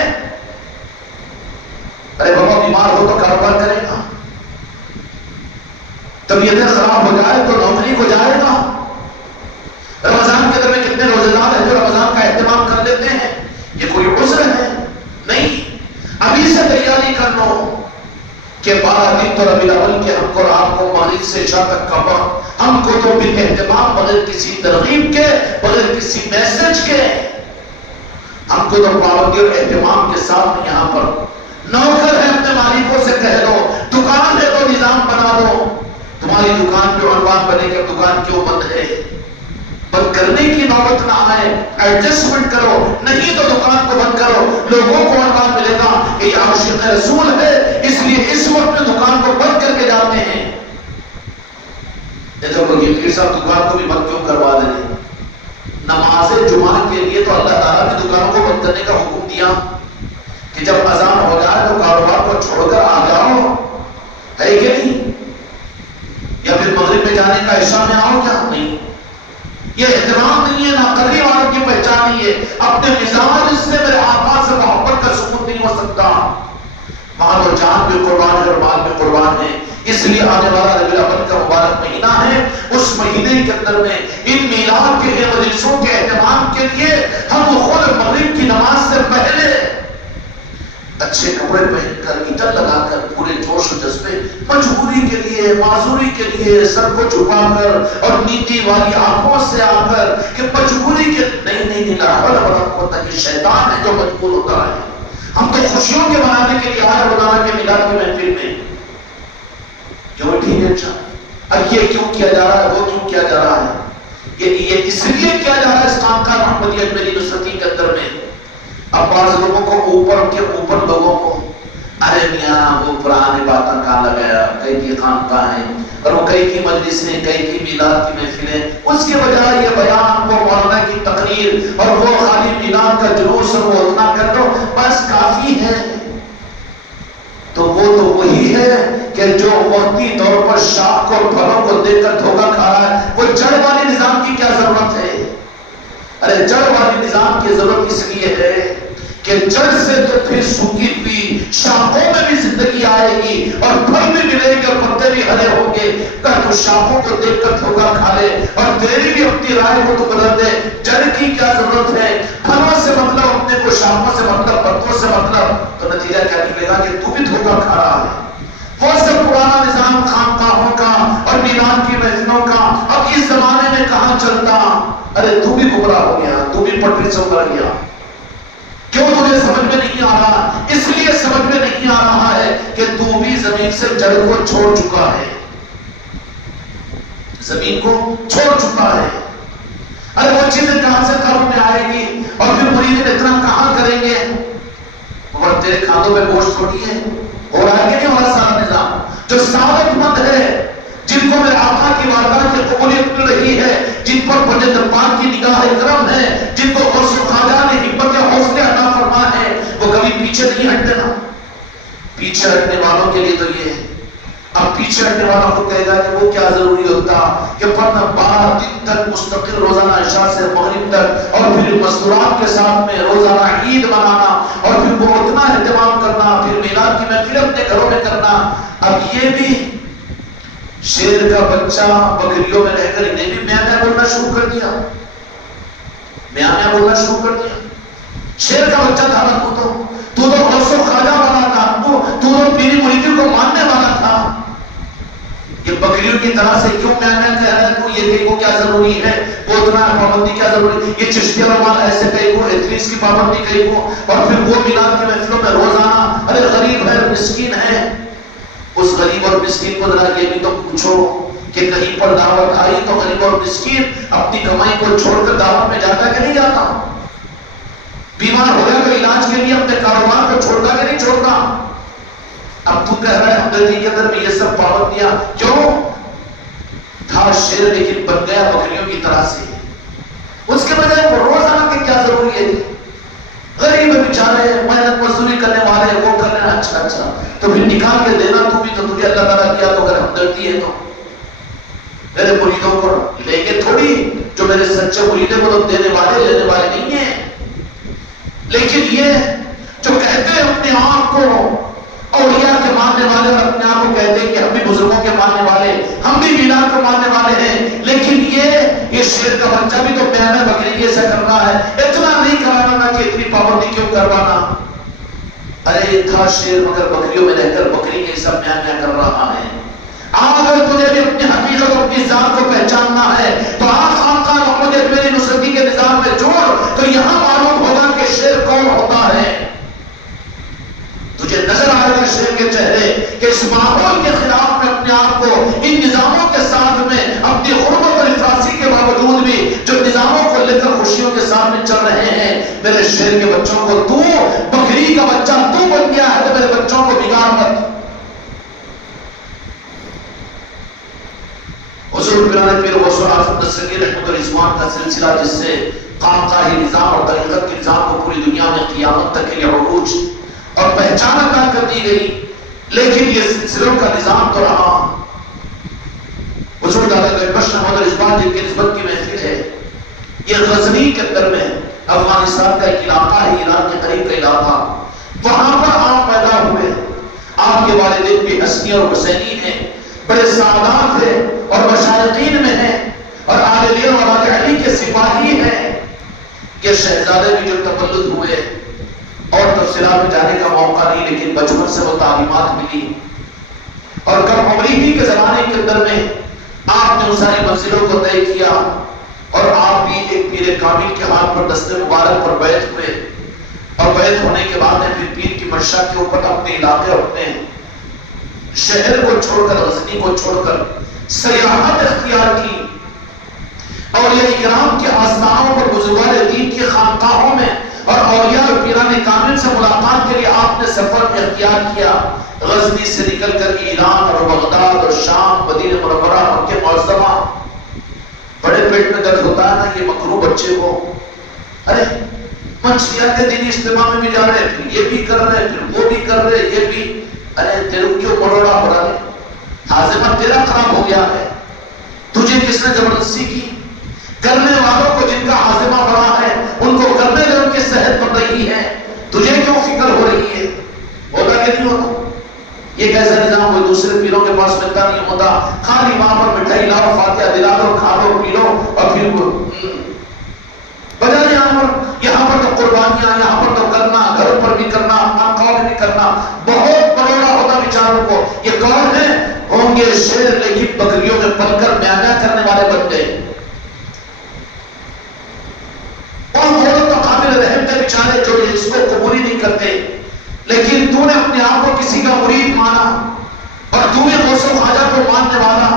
ارے بابا بیمار ہو تو کاروبار کرے گا، طبیعتیں خراب ہو جائے تو نوکری کو جائے گا، رمضان کے درمیان کتنے روزے دار ہیں جو رمضان کا اہتمام کر لیتے ہیں، یہ کوئی عذر ہے نہیں، ابھی سے تیاری کر لو کہ 12 دن تو ربیع الاول کے ہم کو رات کو مغرب سے عشاء تک کا وقت ہم کو تو بال اہتمام بغیر کسی ترغیب کے، بغیر کسی میسج کے، ہم کو تو پابندی اور اہتمام کے ساتھ یہاں پر نوکر ہے، اپنے مالکوں سے کہہ دو، دکان ہے تو نظام بنا دو، تمہاری دکان پہ عنوان بنے کہ دکان کیوں بند ہے، بند کرنے کی نوبت نہ آئے، ایڈجسٹمنٹ کرو، نہیں تو دکان کو بند کرو، لوگوں کو عنوان ملے گا کہ یہ عاشق رسول ہے، اس لیے اس وقت میں دکان کو بند کر کے جاتے ہیں۔ یہ پیر صاحب دکان کو بھی بند کیوں کروا دے رہے ہیں؟ نماز جمعہ کے لیے تو اللہ تعالیٰ نے دکانوں کو بند کرنے کا حکم دیا کہ جب اذان ہو جائے تو کاروبار کو چھوڑ کر آ جاؤ، ہے کہ نہیں؟ یا پھر مغرب میں جانے کا عشاء میں آؤ، کیا نہیں؟ یہ احترام نہیں ہے، نہ قدری والوں کی پہچان نہیں ہے، اپنے مزاج سے میرے آقا سے محبت کا ثبوت نہیں ہو سکتا۔ مال اور جان بھی قربان ہے اور مال بھی قربان ہے، اس لیے آنے والا ربیع الاول کا مبارک مہینہ ہے، اس مہینے کے اندر میں ان میلاد کے مجلسوں کے اہتمام کے لیے ہم خود مغرب کی نماز سے پہلے اچھے کپڑے پہن کر، عطر لگا کر، پورے جوش و جذبے، مجبوری کے لیے، معذوری کے لیے سر کو چھپا کر اور نیندی والی آنکھوں سے آ کر کہ مجبوری کے نہیں یہ شیطان ہے جو مجبور ہوتا ہے، ہم تو خوشیوں کے منانے کے لیے آئے روزانہ کے میلاد کی محفل میں، کیوں ٹھیک ہے؟ اچھا اب یہ کیوں کیا جا رہا ہے، وہ کیوں کیا جا رہا ہے، یہ اس لیے کیا جا رہا ہے اس خانقاہ محمدیہ اجمیری نصرتی کے اندر میں۔ اب بعض لوگوں کو اوپر لوگوں کو ارے میاں وہ پرانے باتیں کہاں لگایا، کئی کی خانقاہ ہیں اور وہ کئی کی مجلسیں، کئی کی میلاد کی محفلیں، اس کے بجائے یہ بیان وہ مولانا کی تقریر اور وہ خالی میلاد کا جلوس اور وہ اتنا کر دو بس کافی ہے۔ تو وہ تو وہی ہے کہ جو وقتی طور پر شاخ کو پھلوں کو دے کر دھوکہ کھا رہا ہے، وہ جڑ والی نظام کی کیا ضرورت ہے؟ ارے جڑ والی نظام کی ضرورت اس لیے ہے کہ جڑ سے تو پھر سوکھی ہوئی شاخوں میں بھی زندگی آئے گی اور پھل بھی ملیں گے اور پتے بھی ہرے ہوں گے. کہ تو شاخوں کو دیکھ کر دھوکا کھا لے اور تیری بھی اپنی رائے کو تو بدل دے. جڑ کی کیا ضرورت ہے؟ پھلوں سے مطلب اپنے کو، شاخوں سے مطلب، پتوں سے مطلب، تو نتیجہ کیا نکلے گا کہ تو بھی دھوکا کھا رہا ہے. وہ سب پرانا نظام خانقاہوں کا اور میلاد کی محفلوں کا اب اس زمانے میں کہاں چلتا. ارے تو بھی گمراہ ہو گیا، تو بھی پٹری سے اتر گیا. کیوں تجھے سمجھ میں نہیں آ رہا؟ اس لیے سمجھ میں نہیں آ رہا ہے کہ تو بھی زمین سے جڑ کو چھوڑ چکا ہے، زمین کو چھوڑ چکا ہے. ارے وہ چیزیں کہاں سے قابو میں آئے گی اور پھر مرید اتنا کہاں کریں گے؟ اور تیرے کھاتوں میں گوشت تھوڑی ہے. ہو رہا ہے کہ نہیں ہو رہا سارا نظام؟ جو سعادت مند ہے، جن کو میرے آقا کی واردات کی قبولیت مل رہی ہے، جن پر پنجت پاک کی نگاہ کرم ہے، جن کو غوث خواجہ نے ہمت حوصلے عطا فرما ہے، وہ کبھی پیچھے نہیں ہٹتے نا. پیچھے ہٹنے والوں کے لیے تو یہ ہے. اب پیچھے ہٹنے والا کو کہے گا کہ وہ کیا ضروری ہوتا کہ پڑھنا 12 دن تک مستقل روزانہ عشاء سے مغرب تک اور پھر مستورات کے ساتھ میں روزانہ عید منانا اور پھر وہ اتنا اہتمام کرنا، پھر میلاد کی محفل اپنے گھروں میں کرنا. اب یہ بھی شیر کا بچہ بکریوں میں رہ کر انہیں بھی میاں بولنا شروع کر دیا، میاں بولنا شروع کر دیا. شیر کا بچہ تھا نا تو غوث و خواجہ والا تھا، تو پیری مریدی کو ماننے والا تھا. یہ بکریوں کی طرح سے کیوں میاں کہہ رہا ہے؟ تو یہ کہیں کو کیا ضروری ہے، وہ اتنا پابندی کیا ضروری ہے؟ یہ چشتیہ رحمان ایسے کہیں کو، ایتھلیس کی پابندی کہیں کو، اور پھر وہ میلاد کی محفلوں میں روزانہ. ارے غریب ہے، مسکین ہے، اس غریب اور مسکین کو ذرا یہ بھی تو پوچھو کہ کہیں پر دعوت آئی تو غریب اور مسکین اپنی کمائی کو چھوڑ کر دعوت میں جاتا کہ نہیں جاتا؟ بیمار ہو گیا تو علاج کے لیے اپنے کاروبار کو چھوڑتا کہ نہیں چھوڑتا؟ اب تو کہہ رہا ہے ہمدردی کے اندر میں یہ سب پابندیاں کیوں؟ تھا شیر لیکن بن گیا بکریوں کی طرح سے. اس کے بجائے وہ روزانہ کی کیا ضروری ہے؟ غریب بیچارے محنت مزدوری کرنے والے وہ کرنے. اچھا تو پھر نکال کے دینا تو بھی تو تجھے اللہ تعالیٰ کیا تو اگر ہمدردی ہے تو میرے مریدوں کو لیں گے تھوڑی، جو میرے سچے مریدوں کو تو دینے والے لینے والے نہیں ہیں. لیکن یہ جو کہتے ہیں اپنے آپ کو اولیاء کے ماننے والے اور اپنے آپ کو کہتے ہیں کہ ہم بھی بزرگوں کے ماننے والے، ہم بھی میلاد کو ماننے والے ہیں، لیکن یہ شیر کا بچہ بھی تو میاں بکری جیسا کر رہا ہے. اتنا نہیں کرانا کہ اتنی پابندی کیوں کروانا؟ ارے تھا شیر مگر بکریوں میں رہ کر بکری کے سب میاں کر رہا ہے. اگر تجھے بھی اپنی حقیقت اور اپنی ذات کو پہچاننا ہے تو آج خانقاہ محمد اجمیری نصرتی کے نظام میں جوڑ، تو یہاں معلوم ہوگا کہ شیر کون ہوتا ہے. تجھے نظر آئے گا شیر کے چہرے کہ اس ماحول کے خلاف میں اپنے آپ کو ان نظاموں کے ساتھ میں اپنی غربت اور افراسی کے باوجود بھی جو نظاموں کو لے کر خوشیوں کے ساتھ میں چل رہے ہیں، میرے شیر کے بچوں کو تو بکری کا بچہ تو بن گیا ہے، تو میرے بچوں کو بگاڑ مت. حضور پیران پیر غوث اعظم دستگیر رحمت الرضوان کا سلسلہ جس سے خانقاہی نظام اور طریقت کے نظام کو پوری دنیا میں قیامت تک کے لیے عروج اور پہچان عطا کر دی گئی. لیکن یہ سلسلوں کا نظام تو رہا. حضور دادا بخش محمد رضوان جن کی نسبت کی محفل ہے، یہ غزنی کے اندر میں افغانستان کا ایک علاقہ ہے، ایران کے قریب کا علاقہ. وہاں پر آپ پیدا ہوئے. آپ کے والدین بھی حسنی اور حسینی ہیں، بڑے سعادات ہیں اور مشائقین میں ہیں اور آل علی اور آل علی کے سپاہی ہیں. کہ شہزادے بھی جو تولد ہوئے اور تفصیلات میں جانے کا موقع نہیں، لیکن بچپن سے وہ تعلیمات ملی اور کم عمری ہی کے زمانے کے اندر میں آپ نے ان ساری منزلوں کو طے کیا اور آپ بھی ایک پیر کامل کے ہاتھ پر دست مبارک پر بیعت ہوئے. اور بیعت ہونے کے بعد پھر پیر کی منشا کے اوپر اپنے علاقے اپنے شہر کو چھوڑ کر، غزنی کو چھوڑ کر سیاحت اختیار کی اور یہ اکرام کے آستانوں پر بزرگان دین کی خانقاہوں میں اور اولیاء اور پیران کامل سے ملاقات کے لیے آپ نے سفر اختیار کیا. غزنی سے نکل کر ایران اور بغداد اور شام، مدینہ منورہ، مکہ معظمہ. بڑے پیٹ میں درد ہوتا ہے نا یہ مکروہ بچے کو. ارے منشیات دینی اجتماع میں بھی جا رہے، پھر یہ بھی کر رہے، پھر وہ بھی کر رہے، یہ بھی. ارے تیرے کیوں مروڑا ہو رہا ہے؟ ہاضمہ تیرا خراب ہو گیا ہے. تجھے کس نے زبردستی کی؟ کرنے والوں کو جن کا ہاضمہ بڑا ہے ان کو کرنے میں ان کی صحت بڑھ رہی ہے. تجھے پاس ملتا نہیں ہوتا، خالی وہاں پر مٹھائی لاؤ، فاتحہ دلا دو، کھا لو پی لو اور پھر بجائے یہاں پر تو قربانیاں، یہاں پر تو کرنا، گھروں پر بھی کرنا، خانقاہوں میں بھی کرنا، بہت بڑا ہوتا بیچاروں کو. یہ کون ہے؟ ہوں گے شیر لیکن بکریوں میں پل کر میاں کرنے والے بن گئے. اور بہت تو قابل رحم تھے بیچارے جو اس کو قبول ہی نہیں کرتے. لیکن تو نے اپنے آپ کو کسی کا مرید مانا اور تو بھی غوث و خواجہ کو ماننے والا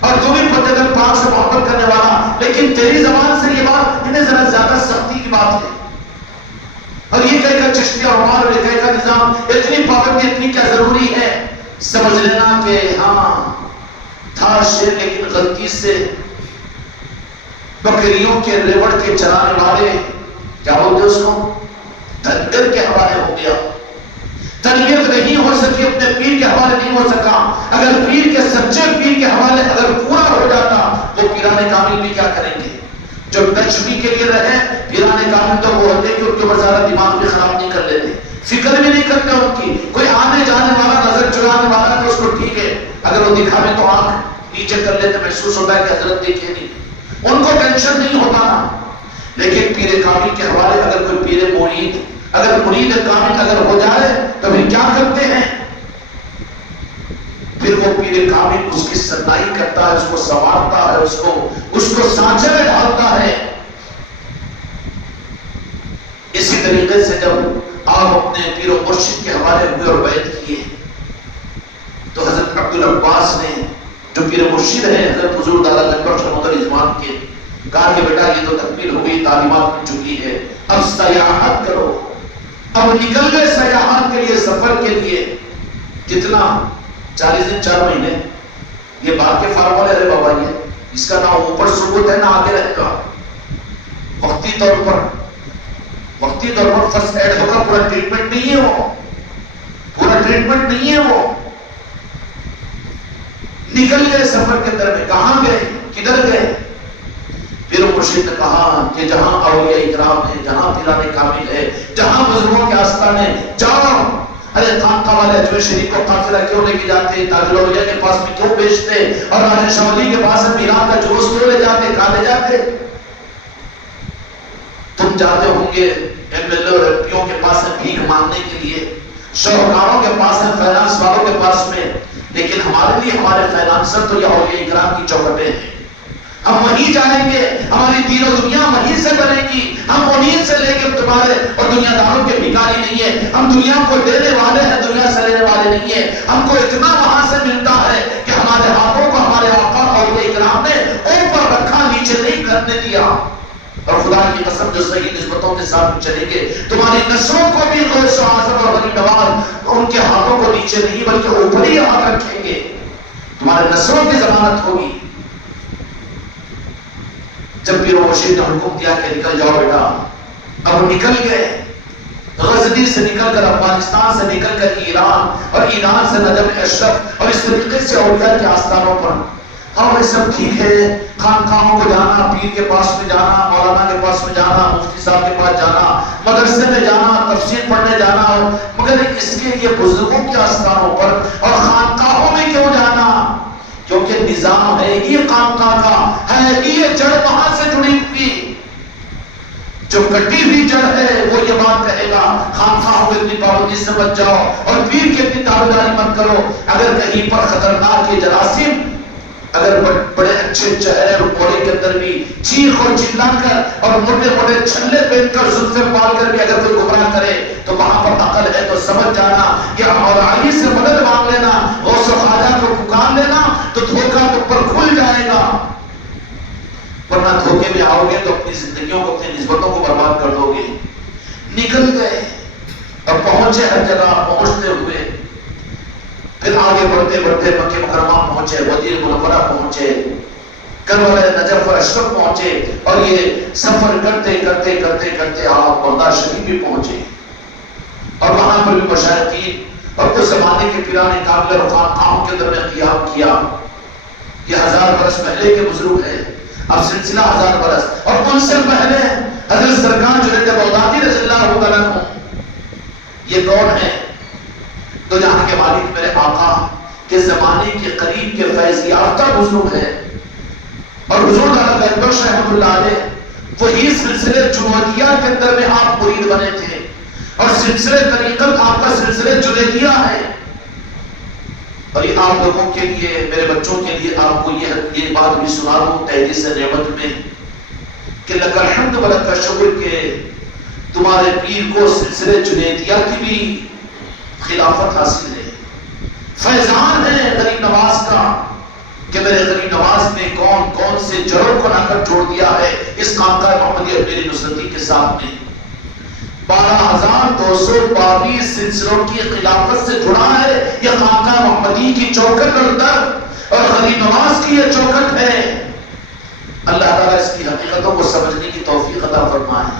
اور تو بھی پتہ پاک سے محبت کرنے والا، لیکن تیری زبان سے یہ بات انہیں ذرا زیادہ سختی کی بات ہے. اور یہ کہے گا چشتیہ عمر، یہ کہے گا نظام، اتنی پابندی اتنی کیا ضروری ہے؟ سمجھ لینا کہ ہاں تھا شیر لیکن غلطی سے بکریوں کے ریوڑ کے چرانے والے کیا بولتے اس کو دھنگر کے حوالے ہو گیا. تربیت نہیں ہو سکی، اپنے پیر کے حوالے نہیں ہو سکا. اگر پیر کے سچے پیر کے حوالے اگر پورا ہو جاتا، وہ پیرانے کامل بھی کیا کریں گے؟ جو ٹچ بھی کے لیے رہے پیرانے کامل تو وہ ہوتے کہ ان کے زیادہ دماغ بھی خراب نہیں کر لیتے، فکر بھی نہیں کرتے ان کی. کوئی آنے جانے والا نظر چرانے والا تو اس کو ٹھیک ہے، اگر وہ دکھاوے تو آنکھ نیچے کر لیتے، محسوس ہوتا ہے کہ حضرت دیکھے نہیں، ان کو ٹینشن نہیں ہوتا. لیکن پیر کامل کے حوالے اگر کوئی پیر مرید، اگر مرید کامل اگر ہو جائے تو پھر کیا کرتے ہیں؟ پھر وہ پیر کامل اس کی سنائی کرتا ہے، اس کو سنوارتا ہے، اس کو سانچے میں ڈالتا ہے. اسی طریقے سے جب آپ اپنے پیر و مرشد کے حوالے ہوئے اور بیعت کیے تو حضرت عبدالعباس نے جو پیر مرشد ہے حضرت حضور دادا گنج بخش رحمۃ اللہ علیہ کے، کہا کہ بیٹا یہ تو تکمیل ہو گئی، تعلیمات مل چکی ہے، اب سیاحت کرو. اب نکل گئے سیاحت کے لیے، سفر کے لیے. کتنا 40 دن 4 مہینے. یہ بات کے فارمولے ارے بابا یہ اس کا نہ اوپر ثبوت ہے نہ آگے رہے گا. وقتی طور پر فرسٹ ایڈ ہوگا، پورا ٹریٹمنٹ نہیں ہے وہ، پورا ٹریٹمنٹ نہیں ہے وہ. نکل گئے سفر کے اندر میں، کہاں گئے، کدھر گئے؟ پھر مرشد نے کہا کہ جہاں اولیاء اکرام ہے، جہاں پیرانے کامل ہے، جہاں بزرگوں کے آستانے، جاؤ. ارے خانقاہ والے اجمیر شریف کو قافلہ کیوں لے کے جاتے، تاج الاولیاء کے پاس میں کیوں بیچتے، اور راجہ شاہ ولی کے پاس میں میران کا جلوس کیوں لے جاتے، کہاں لے جاتے؟ تم جاتے ہوں گے ایم ایل اے اور ایم پیوں کے پاس میں بھیک مانگنے کے لیے، شاہکاروں کے پاس میں، فائنانس والوں کے پاس میں. لیکن ہمارے لیے ہمارے فائنانسر تو یہ اولیاء اکرام کی چوکھٹیں ہیں. ہم وہیں جائیں گے، ہماری دین و دنیا وہیں سے بنے گی. ہم انہیں سے لے کے تمہارے اور دنیا داروں کے بھکاری نہیں ہے. ہم دنیا کو دینے والے ہیں، دنیا سے لینے والے نہیں ہیں. ہم کو اتنا وہاں سے ملتا ہے کہ ہمارے ہاتھوں کو ہمارے آقا اولیاء اکرام نے اوپر رکھا، نیچے نہیں کرنے دیا. اور خدا کی قسم جو صحیح نسبتوں کے ساتھ چلیں گے، تمہاری نسلوں کو بھی غوث اعظم اور ولی نواز ان کے ہاتھوں کو نیچے نہیں بلکہ اوپر ہی ہاتھ رکھیں گے. تمہارے نسلوں کی ضمانت ہوگی. جب پیر مرشد نے حکم دیا کہ نکل جاؤ بیٹا، اب نکل گئے. غزنی سے نکل کر، افغانستان سے نکل کر ایران، اور ایران سے نجف اشرف، اور اس طریقے سے اولیاء کے آستانوں پر. ہاں وہ سب ٹھیک ہے، خانقاہوں کو جانا، پیر کے پاس میں جانا، مولانا کے پاس میں جانا، مفتی صاحب کے پاس جانا، مدرسے میں جانا، تفسیر پڑھنے جانا، مگر اس کے یہ بزرگوں کے آستانوں پر اور خانقاہوں میں کیوں جانا؟ کیونکہ نظام ہے ہی خانقاہ کا، ہے ہی یہ جڑ وہاں سے جڑی ہوئی. جو کٹی ہوئی جڑ ہے وہ یہ بات کہے گا خانقاہوں میں اتنی پابندی سے بچ جاؤ اور پیر کی اتنی دعویداری مت کرو. اگر کہیں پر خطرناک یہ جراثیم، اگر بڑے اچھے چہرے اور کوڑے کے اندر بھی چیخ اور چلا کر اور موٹے موٹے چھلے پہن کر زلفیں پال کر بھی اگر کوئی گمراہ کرے تو وہاں پر عقل ہے تو سمجھ جانا، یا اور علی سے مدد مانگ لینا، غوث و خواجہ کو پکار لینا، تو دھوکہ تم پر کھل جائے گا. ورنہ دھوکے میں آؤ گے تو اپنی زندگیوں کو، اپنی نسبتوں کو برباد کر دو گے. نکل گئے اور پہنچے ہر جگہ. پہنچتے ہوئے پھر آگے بڑھتے بڑھتے مکہ مکرمہ پہنچے، مدینہ منورہ پہنچے، کربلا نجف اور اشرف پہنچے، اور یہ سفر کرتے کرتے کرتے کرتے آپ بغداد شریف بھی پہنچے. اور وہاں پر بھی مشائخین اور اس زمانے کے پیرانے کامل اور خانقاہوں کے اندر میں قیام کیا. یہ 1000 برس پہلے کے بزرگ ہیں، اب سلسلہ 1000 برس. اور ان سے پہلے حضرت سرکار جنید بغدادی رضی اللہ تعالیٰ عنہ. یہ کون ہے؟ دو جہاں کے مالک میرے آقا کہ زمانے کے قریب کے فیض یافتہ بزرگ ہے، اور حضور دادا بخش رحمۃ اللہ علیہ وہی سلسلے جنیدیہ کے اندر میں آپ مرید بنے تھے، اور سلسلے طریقت آپ کا سلسلے جنیدیہ ہے۔ اور یہ آپ لوگوں کے لیے، میرے بچوں کے لیے آپ کو یہ بات بھی سنا دوں تحدیث نعمت میں کہ لک الحمد و لک الشکر کہ تمہارے پیر کو سلسلے جنیدیہ کی بھی خلافت حاصل ہے۔ فیضان ہے غریب نواز کا کہ میرے غریب نواز نے کون کون سے جڑوں کو لا کر جوڑ دیا ہے اس خانقاہ محمدیہ میری نصرتی کے ساتھ میں۔ 12,222 سلسلوں کی خلافت سے جڑا ہے یہ خانقاہ محمدی کی چوکٹ اندر، اور غریب نواز کی یہ چوکٹ ہے۔ اللہ تعالیٰ اس کی حقیقتوں کو سمجھنے کی توفیق عطا فرمائے،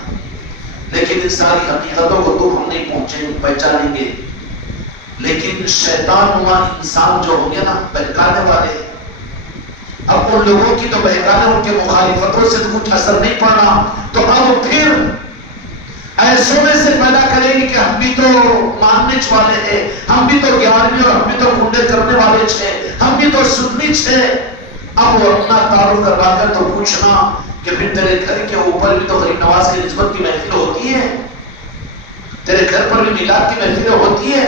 لیکن ان ساری حقیقتوں کو تو ہم نہیں پہچانیں گے، لیکن شیطان نما انسان جو ہوں گے نا بہکانے والے، اب ان لوگوں کی تو بہکانے، ان کے مخالفتوں سے تو کچھ اثر نہیں پڑا، تو اب پھر ایسوں میں سے پیدا کریں گے کہ ہم بھی تو ماننے والے ہیں، ہم بھی تو گیارہویں اور ہم بھی تو کنڈے کرنے والے چھے، ہم بھی تو سننی چھے۔ اب وہ اپنا تعارف کروا کر تو پوچھنا کہ پھر تیرے گھر کے اوپر بھی تو غریب نواز کی نسبت کی محفل ہوتی ہے، تیرے گھر پر بھی میلاد کی محفل ہوتی ہے،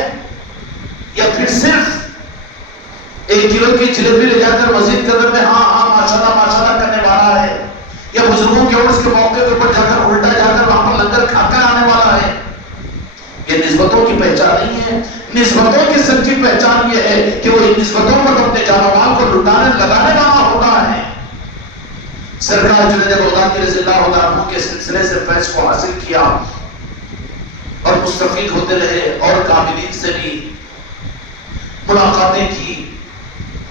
یا پھر صرف 1 کلو کی جلیبی لے جا کر مسجد کے اندر میں ہاں ماشاءاللہ کرنے والا ہے، یا بزرگوں کے عرس کے موقع کے اوپر جا کر الٹا جا کر وہاں پر لنگر کھا کر آنے والا ہے۔ یہ نسبتوں کی پہچان نہیں ہے۔ نسبتوں کی سچی پہچان یہ ہے کہ وہ ان نسبتوں پر اپنے جان و مال کو لٹانے لگانے والا ہوتا ہے۔ سرکار جنید بغدادی رضی اللہ عنہ کے سلسلے سے فیض کو حاصل کیا اور مستفید ہوتے رہے، اور کاملین سے بھی ملاقاتیں کی،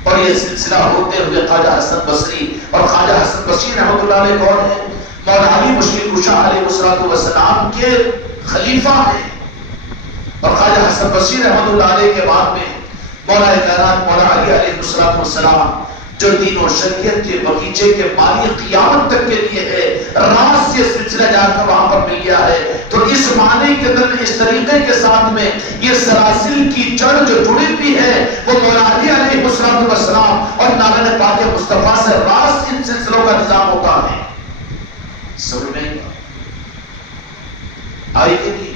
اور یہ سلسلہ ہوتے ہوئے خواجہ حسن بصری، اور خواجہ حسن بصری رحمۃ اللہ علیہ کون ہے؟ مولا علی مشکل کشا علیہ السلام کے خلیفہ ہیں، اور خواجہ حسن بصری رحمۃ اللہ علیہ کے بعد میں مولا کائنات مولا علی علیہ السلام جو دین و شریعت کے بغیچے کے مالی قیامت تک کے لیے ہے، راز یہ سلسلہ جا کر وہاں پر مل گیا ہے۔ تو اس معنی کے اندر اس طریقے کے ساتھ میں یہ سلاسل کی جڑ جو جڑی ہوئی ہے وہ مولا علی علیہ السلام اور نالہ پاک مصطفیٰ سے راز ان سلسلوں کا نظام ہوتا ہے۔ سمجھ میں آئی کہ نہیں؟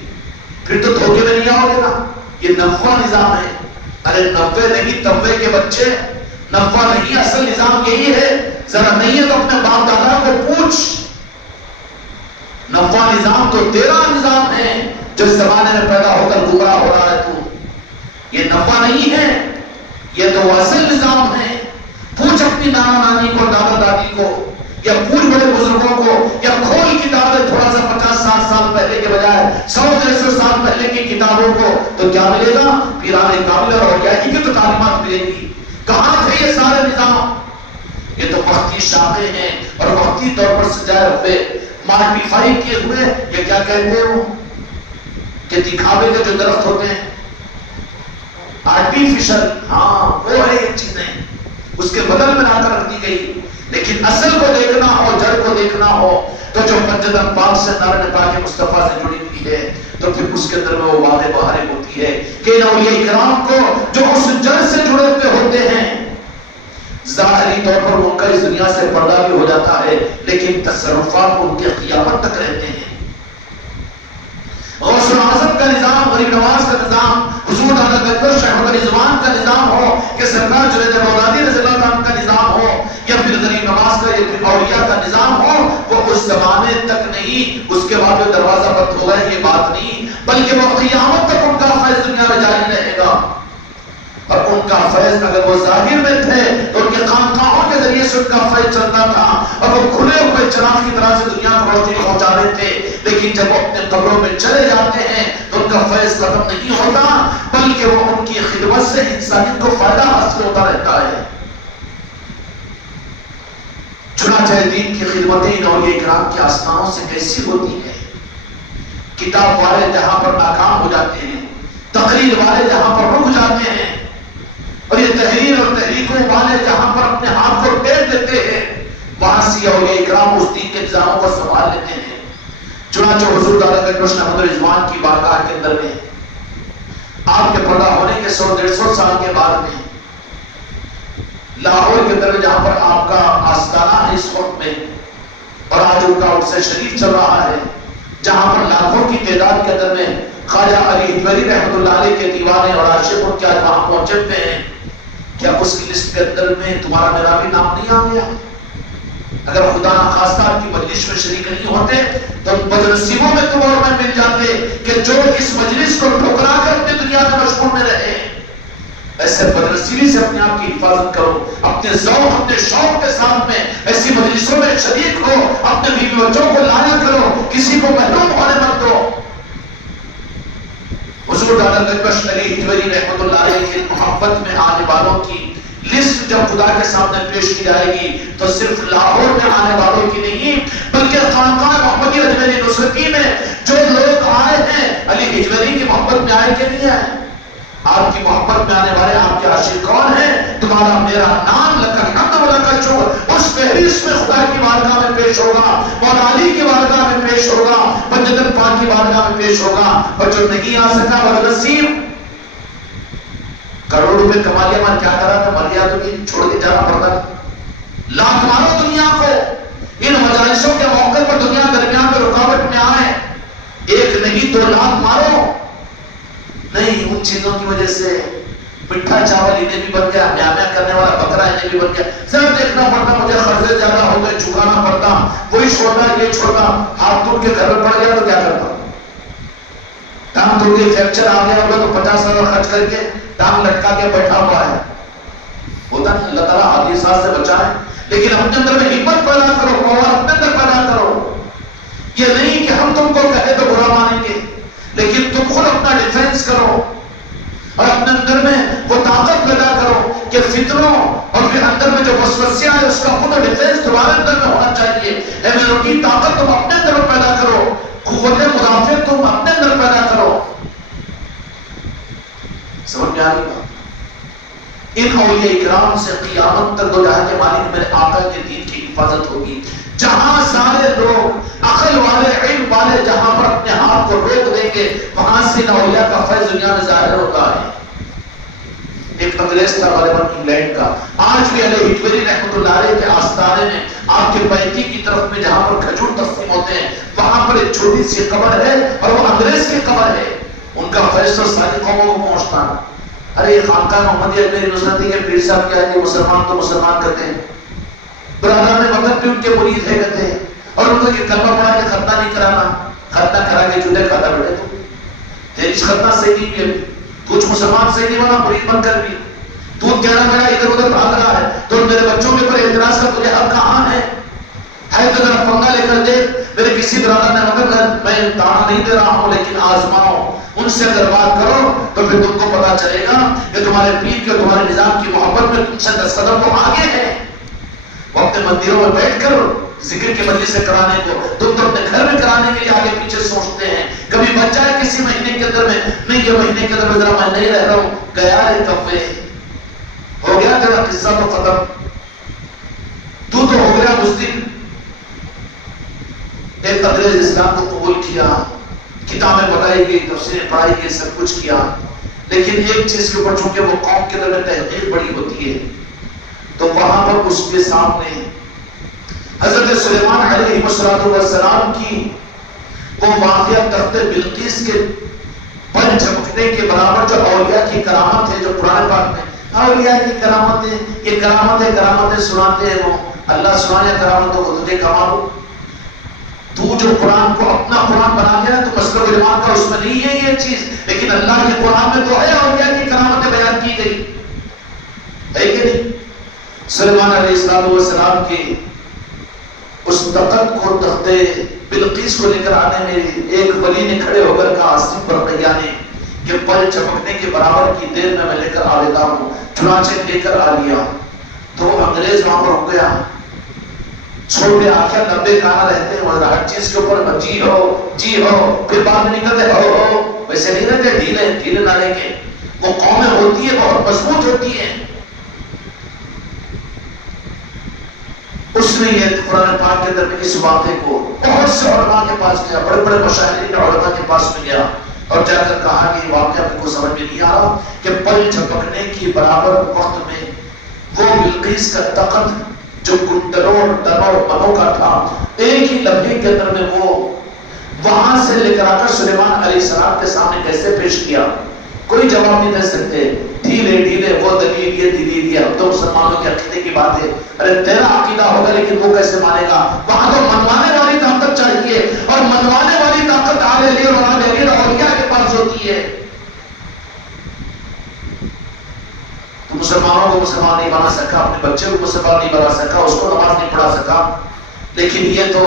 پھر تو دھوکے میں نہیں آؤ گے نا، یہ نفع نظام ہے۔ ارے نفع نہیں تبے کے بچے، نفع نہیں، اصل نظام یہی ہے۔ ذرا نہیں ہے تو اپنے باپ دادا کو پوچھ، نفع نظام تو تیرا نظام ہے جو اس زمانے میں پیدا ہو کر گمراہ ہو رہا ہے تو۔ یہ نفع نہیں ہے، یہ تو اصل نظام ہے۔ پوچھ اپنی نانا نانی کو، دادا دادی کو، یا پوچھ بڑے بزرگوں کو، یا کھول کتابیں تھوڑا سا 50-60 سال پہلے کے بجائے 100-150 سال پہلے کی کتابوں کو، تو کیا ملے گا؟ پیران کامل اور اولیاء کی تو تعلیمات ملے گی۔ کہاں تھے یہ سارے نظام؟ یہ تو وقتی شاخیں ہیں اور وقتی طور پر سجائے ہوئے، ماڈیفائی کیے ہوئے، یہ کیا کہتے ہیں وہ کہ دکھاوے کے جو درخت ہوتے ہیں، آرٹیفیشل، ہاں وہ ہے یہ چیزیں، اس کے بدل میں لا کر رکھ دی گئی۔ لیکن اصل کو دیکھنا ہو، جڑ کو دیکھنا ہو، تو جو مسجد پاک سے نارن پاک مصطفیٰ سے جڑی ہوئی ہے، تو پھر اس کے اندر میں وہ واضح بہارے ہوتی ہے کہ اولیاء کرام کو جو اس جڑ سے جڑے ہوئے ہوتے ہیں، ظاہری طور پر ان کا اس دنیا سے پردہ بھی ہو جاتا ہے، لیکن تصرفات ان کے قیامت تک رہتے ہیں۔ غوث اعظم کا نظام، غریب نواز کا نظام، حضور دادا گنگوش احمد رضوان کا نظام ہو، کہ سرکار جنید بغدادی رضی اللہ عنہ کا نظام ہو، یا پھر غریب نواز کا یا پھر اولیاء کا نظام ہو، وہ اس زمانے تک نہیں، اس کے بعد جو دروازہ بند ہوگا یہ بات نہیں، بلکہ وہ قیامت تک ان کا فیض دنیا میں جاری رہے گا۔ اور ان کا فیض اگر وہ ظاہر میں تھے تو ان کے خانقاہوں کے ذریعے سے ان کا فیض چلتا تھا، اور وہ کھلے ہوئے چراغ کی طرح سے دنیا کو روشنی پہنچا رہے تھے، لیکن جب وہ اپنے قبروں میں چلے جاتے ہیں تو ان کا فیض ختم نہیں ہوتا، بلکہ وہ ان کی خدمت سے انسانیت کو فائدہ حاصل ہوتا رہتا ہے۔ چنانچہ دین کی خدمتیں ان اولیاء کرام کے آستانوں سے کیسی ہوتی ہیں؟ کتاب والے جہاں پر ناکام ہو جاتے ہیں، تقریر والے جہاں پر رک جاتے ہیں، اور یہ تحریر اور تحریکوں والے جہاں پر اپنے ہاتھ کو ٹیک دیتے ہیں، وہاں سے اولیاء کرام اس دین کے نظاموں کو سنبھال لیتے ہیں۔ چنانچہ حضور دادا گنگوش احمد رضوان کی بارگاہ کے اندر میں آپ کے پیدا ہونے کے 100-150 سال کے بعد میں لاہور کے اندر جہاں پر آپ کا آستانہ ہے اس وقت میں، اور آج ان کا عرس شریف چل رہا ہے، جہاں پر لاکھوں کی تعداد کے اندر میں خواجہ علی حجویری رحمۃ اللہ علیہ کے دیوانے اور عاشق ان کے آج وہاں پہنچتے ہیں، کیا اس کی لسٹ کے اندر میں تمہارا میرا بھی نام نہیں آ گیا؟ اگر خدا نخواستہ آپ کی مجلس میں شریک نہیں ہوتے تو بدنصیبوں میں تم اور میں مل جاتے کہ جو اس مجلس کو ٹھکرا کر اپنی دنیا میں مشغول میں رہے۔ ایسے بدنصیبی سے اپنے آپ کی حفاظت کرو، اپنے ذوق اپنے شوق کے ساتھ میں ایسی مجلسوں میں شریک ہو، اپنے بیوی بچوں کو لایا کرو، کسی کو محروم ہونے مت دو۔ حضور دادا گنجبخش علی حجویری رحمۃ اللہ علیہ کی محبت میں آنے والوں کی لسٹ جب خدا کے سامنے پیش کی جائے گی تو صرف لاہور میں آنے والوں کی نہیں بلکہ خانقاہ محمدی اجمیری نصرتی میں جو لوگ آئے ہیں علی حجویری کی محبت میں آئے کہ نہیں آئے؟ آپ کی محبت میں آنے والے آپ کے عاشق کون ہیں؟ تمہارا میرا نام لک الحمد و لک الشکر اس فہرست میں خدا کی بارگاہ میں پیش ہوگا، مولا علی کی بارگاہ میں پیش ہوگا، بجدر پاک کی بارگاہ میں پیش ہوگا۔ اور جو نہیں آ سکا بدنصیب، کروڑ روپے کما لیا، میں کیا کرا تھا، مر گیا تو یہ چھوڑ کے جانا پڑتا۔ لاکھ مارو دنیا کو، ان مجالسوں کے موقع پر دنیا درمیان میں رکاوٹ میں آئے، ایک نہیں 2 لاکھ مارو، نہیں ان چیزوں کی وجہ سے مٹھا چاول انہیں بھی بن گیا، میاں کرنے والا بکرا انہیں بھی بن گیا، صرف دیکھنا پڑتا مجھے قرضے زیادہ ہو گئے چکانا پڑتا، کوئی چھوڑنا یہ چھوڑنا، ہاتھ ٹوٹ کے گھر میں پڑ گیا تو کیا کرتا، ٹانگ ٹوٹ کے فریکچر آ گیا ہوگا تو 50,000 خرچ کر کے ٹانگ لٹکا کے بیٹھا ہوا ہے، ہوتا نہیں، اللہ تعالیٰ حادثات سے بچائے، لیکن اپنے اندر میں ہمت پیدا کرو، پاور اپنے اندر پیدا کرو، یہ نہیں کہ ہم تم کو کہے تو برا مانیں گے، لیکن تم خود اپنا ڈیفینس کرو اور اپنے اندر میں وہ طاقت پیدا کرو کہ فتنوں اور پھر اندر میں جو وسوسیاں ہے اس کا خود ڈیفینس تمہارے اندر میں ہونا چاہیے، امیونٹی طاقت تم اپنے اندر میں پیدا کرو، قوت مدافعت تم اپنے اندر پیدا کرو۔ سمجھ میں آ رہی بات؟ ان اولیاء اکرام سے قیامت تک دو جہاں کے مالک میرے آقا کے دین کی حفاظت ہوگی، جہاں سارے لوگ عقل والے علم والے جہاں پر اپنے ہاتھ کو روک دیں گے وہاں سے ان اولیاء کا فیض دنیا میں ظاہر ہوتا ہے۔ ایک انگریز تھا غالباً انگلینڈ کا، آج بھی علی حجویری رحمۃ اللہ علیہ کے آستانے میں آپ کے بیتی کی طرف میں جہاں پر کھجور تقسیم ہوتے ہیں وہاں پر ایک چھوٹی سی قبر ہے اور وہ انگریز کی قبر ہے، ان کا فیض تو ساری قوموں کو پہنچتا ہے۔ ارے خانقاہ محمدی اجمیری نصرتی کے پیر صاحب کیا ہے کہ مسلمان تو مسلمان کرتے ہیں، برادران وطن بھی ان کے مرید ہے کہتے ہیں، اور ان کو کہ کلمہ پڑھا کے ختنہ نہیں کرانا، ختنہ کرا کے جھولے کھاتا بیٹھے تو تیری ختنہ صحیح نہیں ہے، کچھ مسلمان صحیح نہیں بنا، مرید بن کر بھی تو کہنا میرا ادھر ادھر بھاگ رہا ہے تو میرے بچوں کے اوپر اعتراض کا تجھے حق کہاں ہے تو ذرا پنگا لے کر دیکھ، میرے کسی برادر نے مگر میں دانا نہیں دے رہا ہوں لیکن آزماؤ، ان سے اگر بات کرو تو پھر تم کو پتا چلے گا کہ تمہارے پیر کے تمہارے نظام کی محبت میں تم سے 10 قدم کو آگے ہیں۔ وہ اپنے مندروں میں بیٹھ کر ذکر کی مجلس سے کرانے کو تم تو اپنے گھر میں کرانے کے لیے آگے پیچھے سوچتے ہیں، کبھی بچ جائے کسی مہینے کے اندر میں، نہیں یہ مہینے کے اندر میں ذرا میں نہیں رہ رہا ہوں، گیا ہے کفے ہو گیا تیرا قصہ تو ختم، تو ہو گیا مسلم۔ ایک انگریز اسلام کو قبول کیا، کتابیں بتائی گئی، تفسیریں پڑھائی گئی، سب کچھ کیا، لیکن ایک چیز کے اوپر چونکہ وہ قوم کے اندر تحقیق بڑی ہوتی ہے تو وہاں پر اس کے سامنے حضرت سلیمان علیہ السلام کی وہ واقعہ تخت بلقیس کے پر جھپکنے کے برابر جو اولیاء کی کرامت ہے جو قرآن پاک میں اولیاء کی کرامتیں، یہ کرامتیں سناتے ہیں، وہ اللہ سنانے کرامتوں کو تجھے کماؤ، تو جو قرآن کو اپنا قرآن بنا گیا تو مسلک و جماعت کا اس میں نہیں ہے یہ چیز، لیکن اللہ کے قرآن میں تو ہے اولیاء کی کرامتیں بیان کی گئی ہے کہ نہیں؟ سلیمان علیہ السلام کے اس تخت کو تخت بلقیس کو لے کر آنے میں ایک ولی نے کھڑے ہو کر کہا آصف برقیہ نے کہ پل چمکنے کے برابر کی دیر میں لے کر آ لیتا ہوں، چنانچہ لے کر آ لیا تو انگریز وہاں پر رک گیا، چھوٹے آخر 90 کہاں رہتے ہیں اور ہر چیز کے اوپر جی ہو پھر بعد میں نکلتے ہو ویسے نہیں رہتے، ڈھیلے نہ رہ کے وہ قومیں ہوتی ہیں بہت مضبوط ہوتی ہیں۔ اس نے یہ قرآن پاک کے اندر میں اس واقعے کو بہت سے علماء کے پاس گیا، بڑے بڑے مشاہدین علماء کے پاس میں گیا اور جا کر کہا کہ یہ واقعہ آپ کو سمجھ میں نہیں آ رہا کہ پل جھپکنے کی برابر وقت میں وہ بلقیس کا تخت جو کنڈلوں اور تنوں اور بنوں کا تھا، ایک ہی لمحے کے اندر میں وہ وہاں سے لے کر آ کر سلیمان علیہ السلام کے سامنے کیسے پیش کیا؟ کوئی جواب نہیں دے سکتے. ڈھیلے ڈھیلے وہ دلیل یہ دلیل یہ. اب تو مسلمانوں کے عقیدے کی بات ہے. ارے تیرا عقیدہ ہوگا لیکن وہ کیسے مانے گا؟ وہاں تو منوانے والی طاقت چاہیے، اور منوانے والی طاقت آل علی اور اولاد علی اور اولیاء کے پاس ہوتی ہے. تو مسلمانوں کو مسلمان نہیں بنا سکا، اپنے بچے کو مسلمان نہیں بنا سکا، اس کو نماز نہیں پڑھا سکا. لیکن یہ تو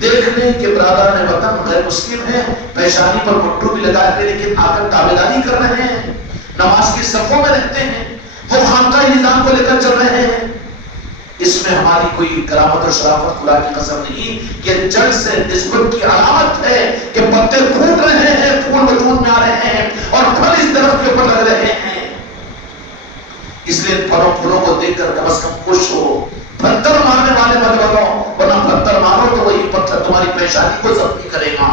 دیکھنے کے برادر نے وطن غیر مسلم ہے، پیشانی پر مٹو بھی لگا کے لیکن آ کر تابعداری کر رہے ہیں، نماز کی صفوں میں رہتے ہیں، وہ خانقاہ نظام کو لے کر چل رہے ہیں. اس میں ہماری کوئی کرامت اور شرافت خدا کی قسم نہیں. یہ جڑ سے نسبت کی علامت ہے کہ پتے پھوٹ رہے ہیں، پھول وجود میں آ رہے ہیں اور پھل اس درخت کے اوپر لگ رہے ہیں. اس لیے پھلوں کو دیکھ کر کم از کم خوش ہو. پتھر مارنے والے مت بنو، ورنہ پتھر مارو تو وہی پتھر تمہاری پیشانی کو زخمی کرے گا،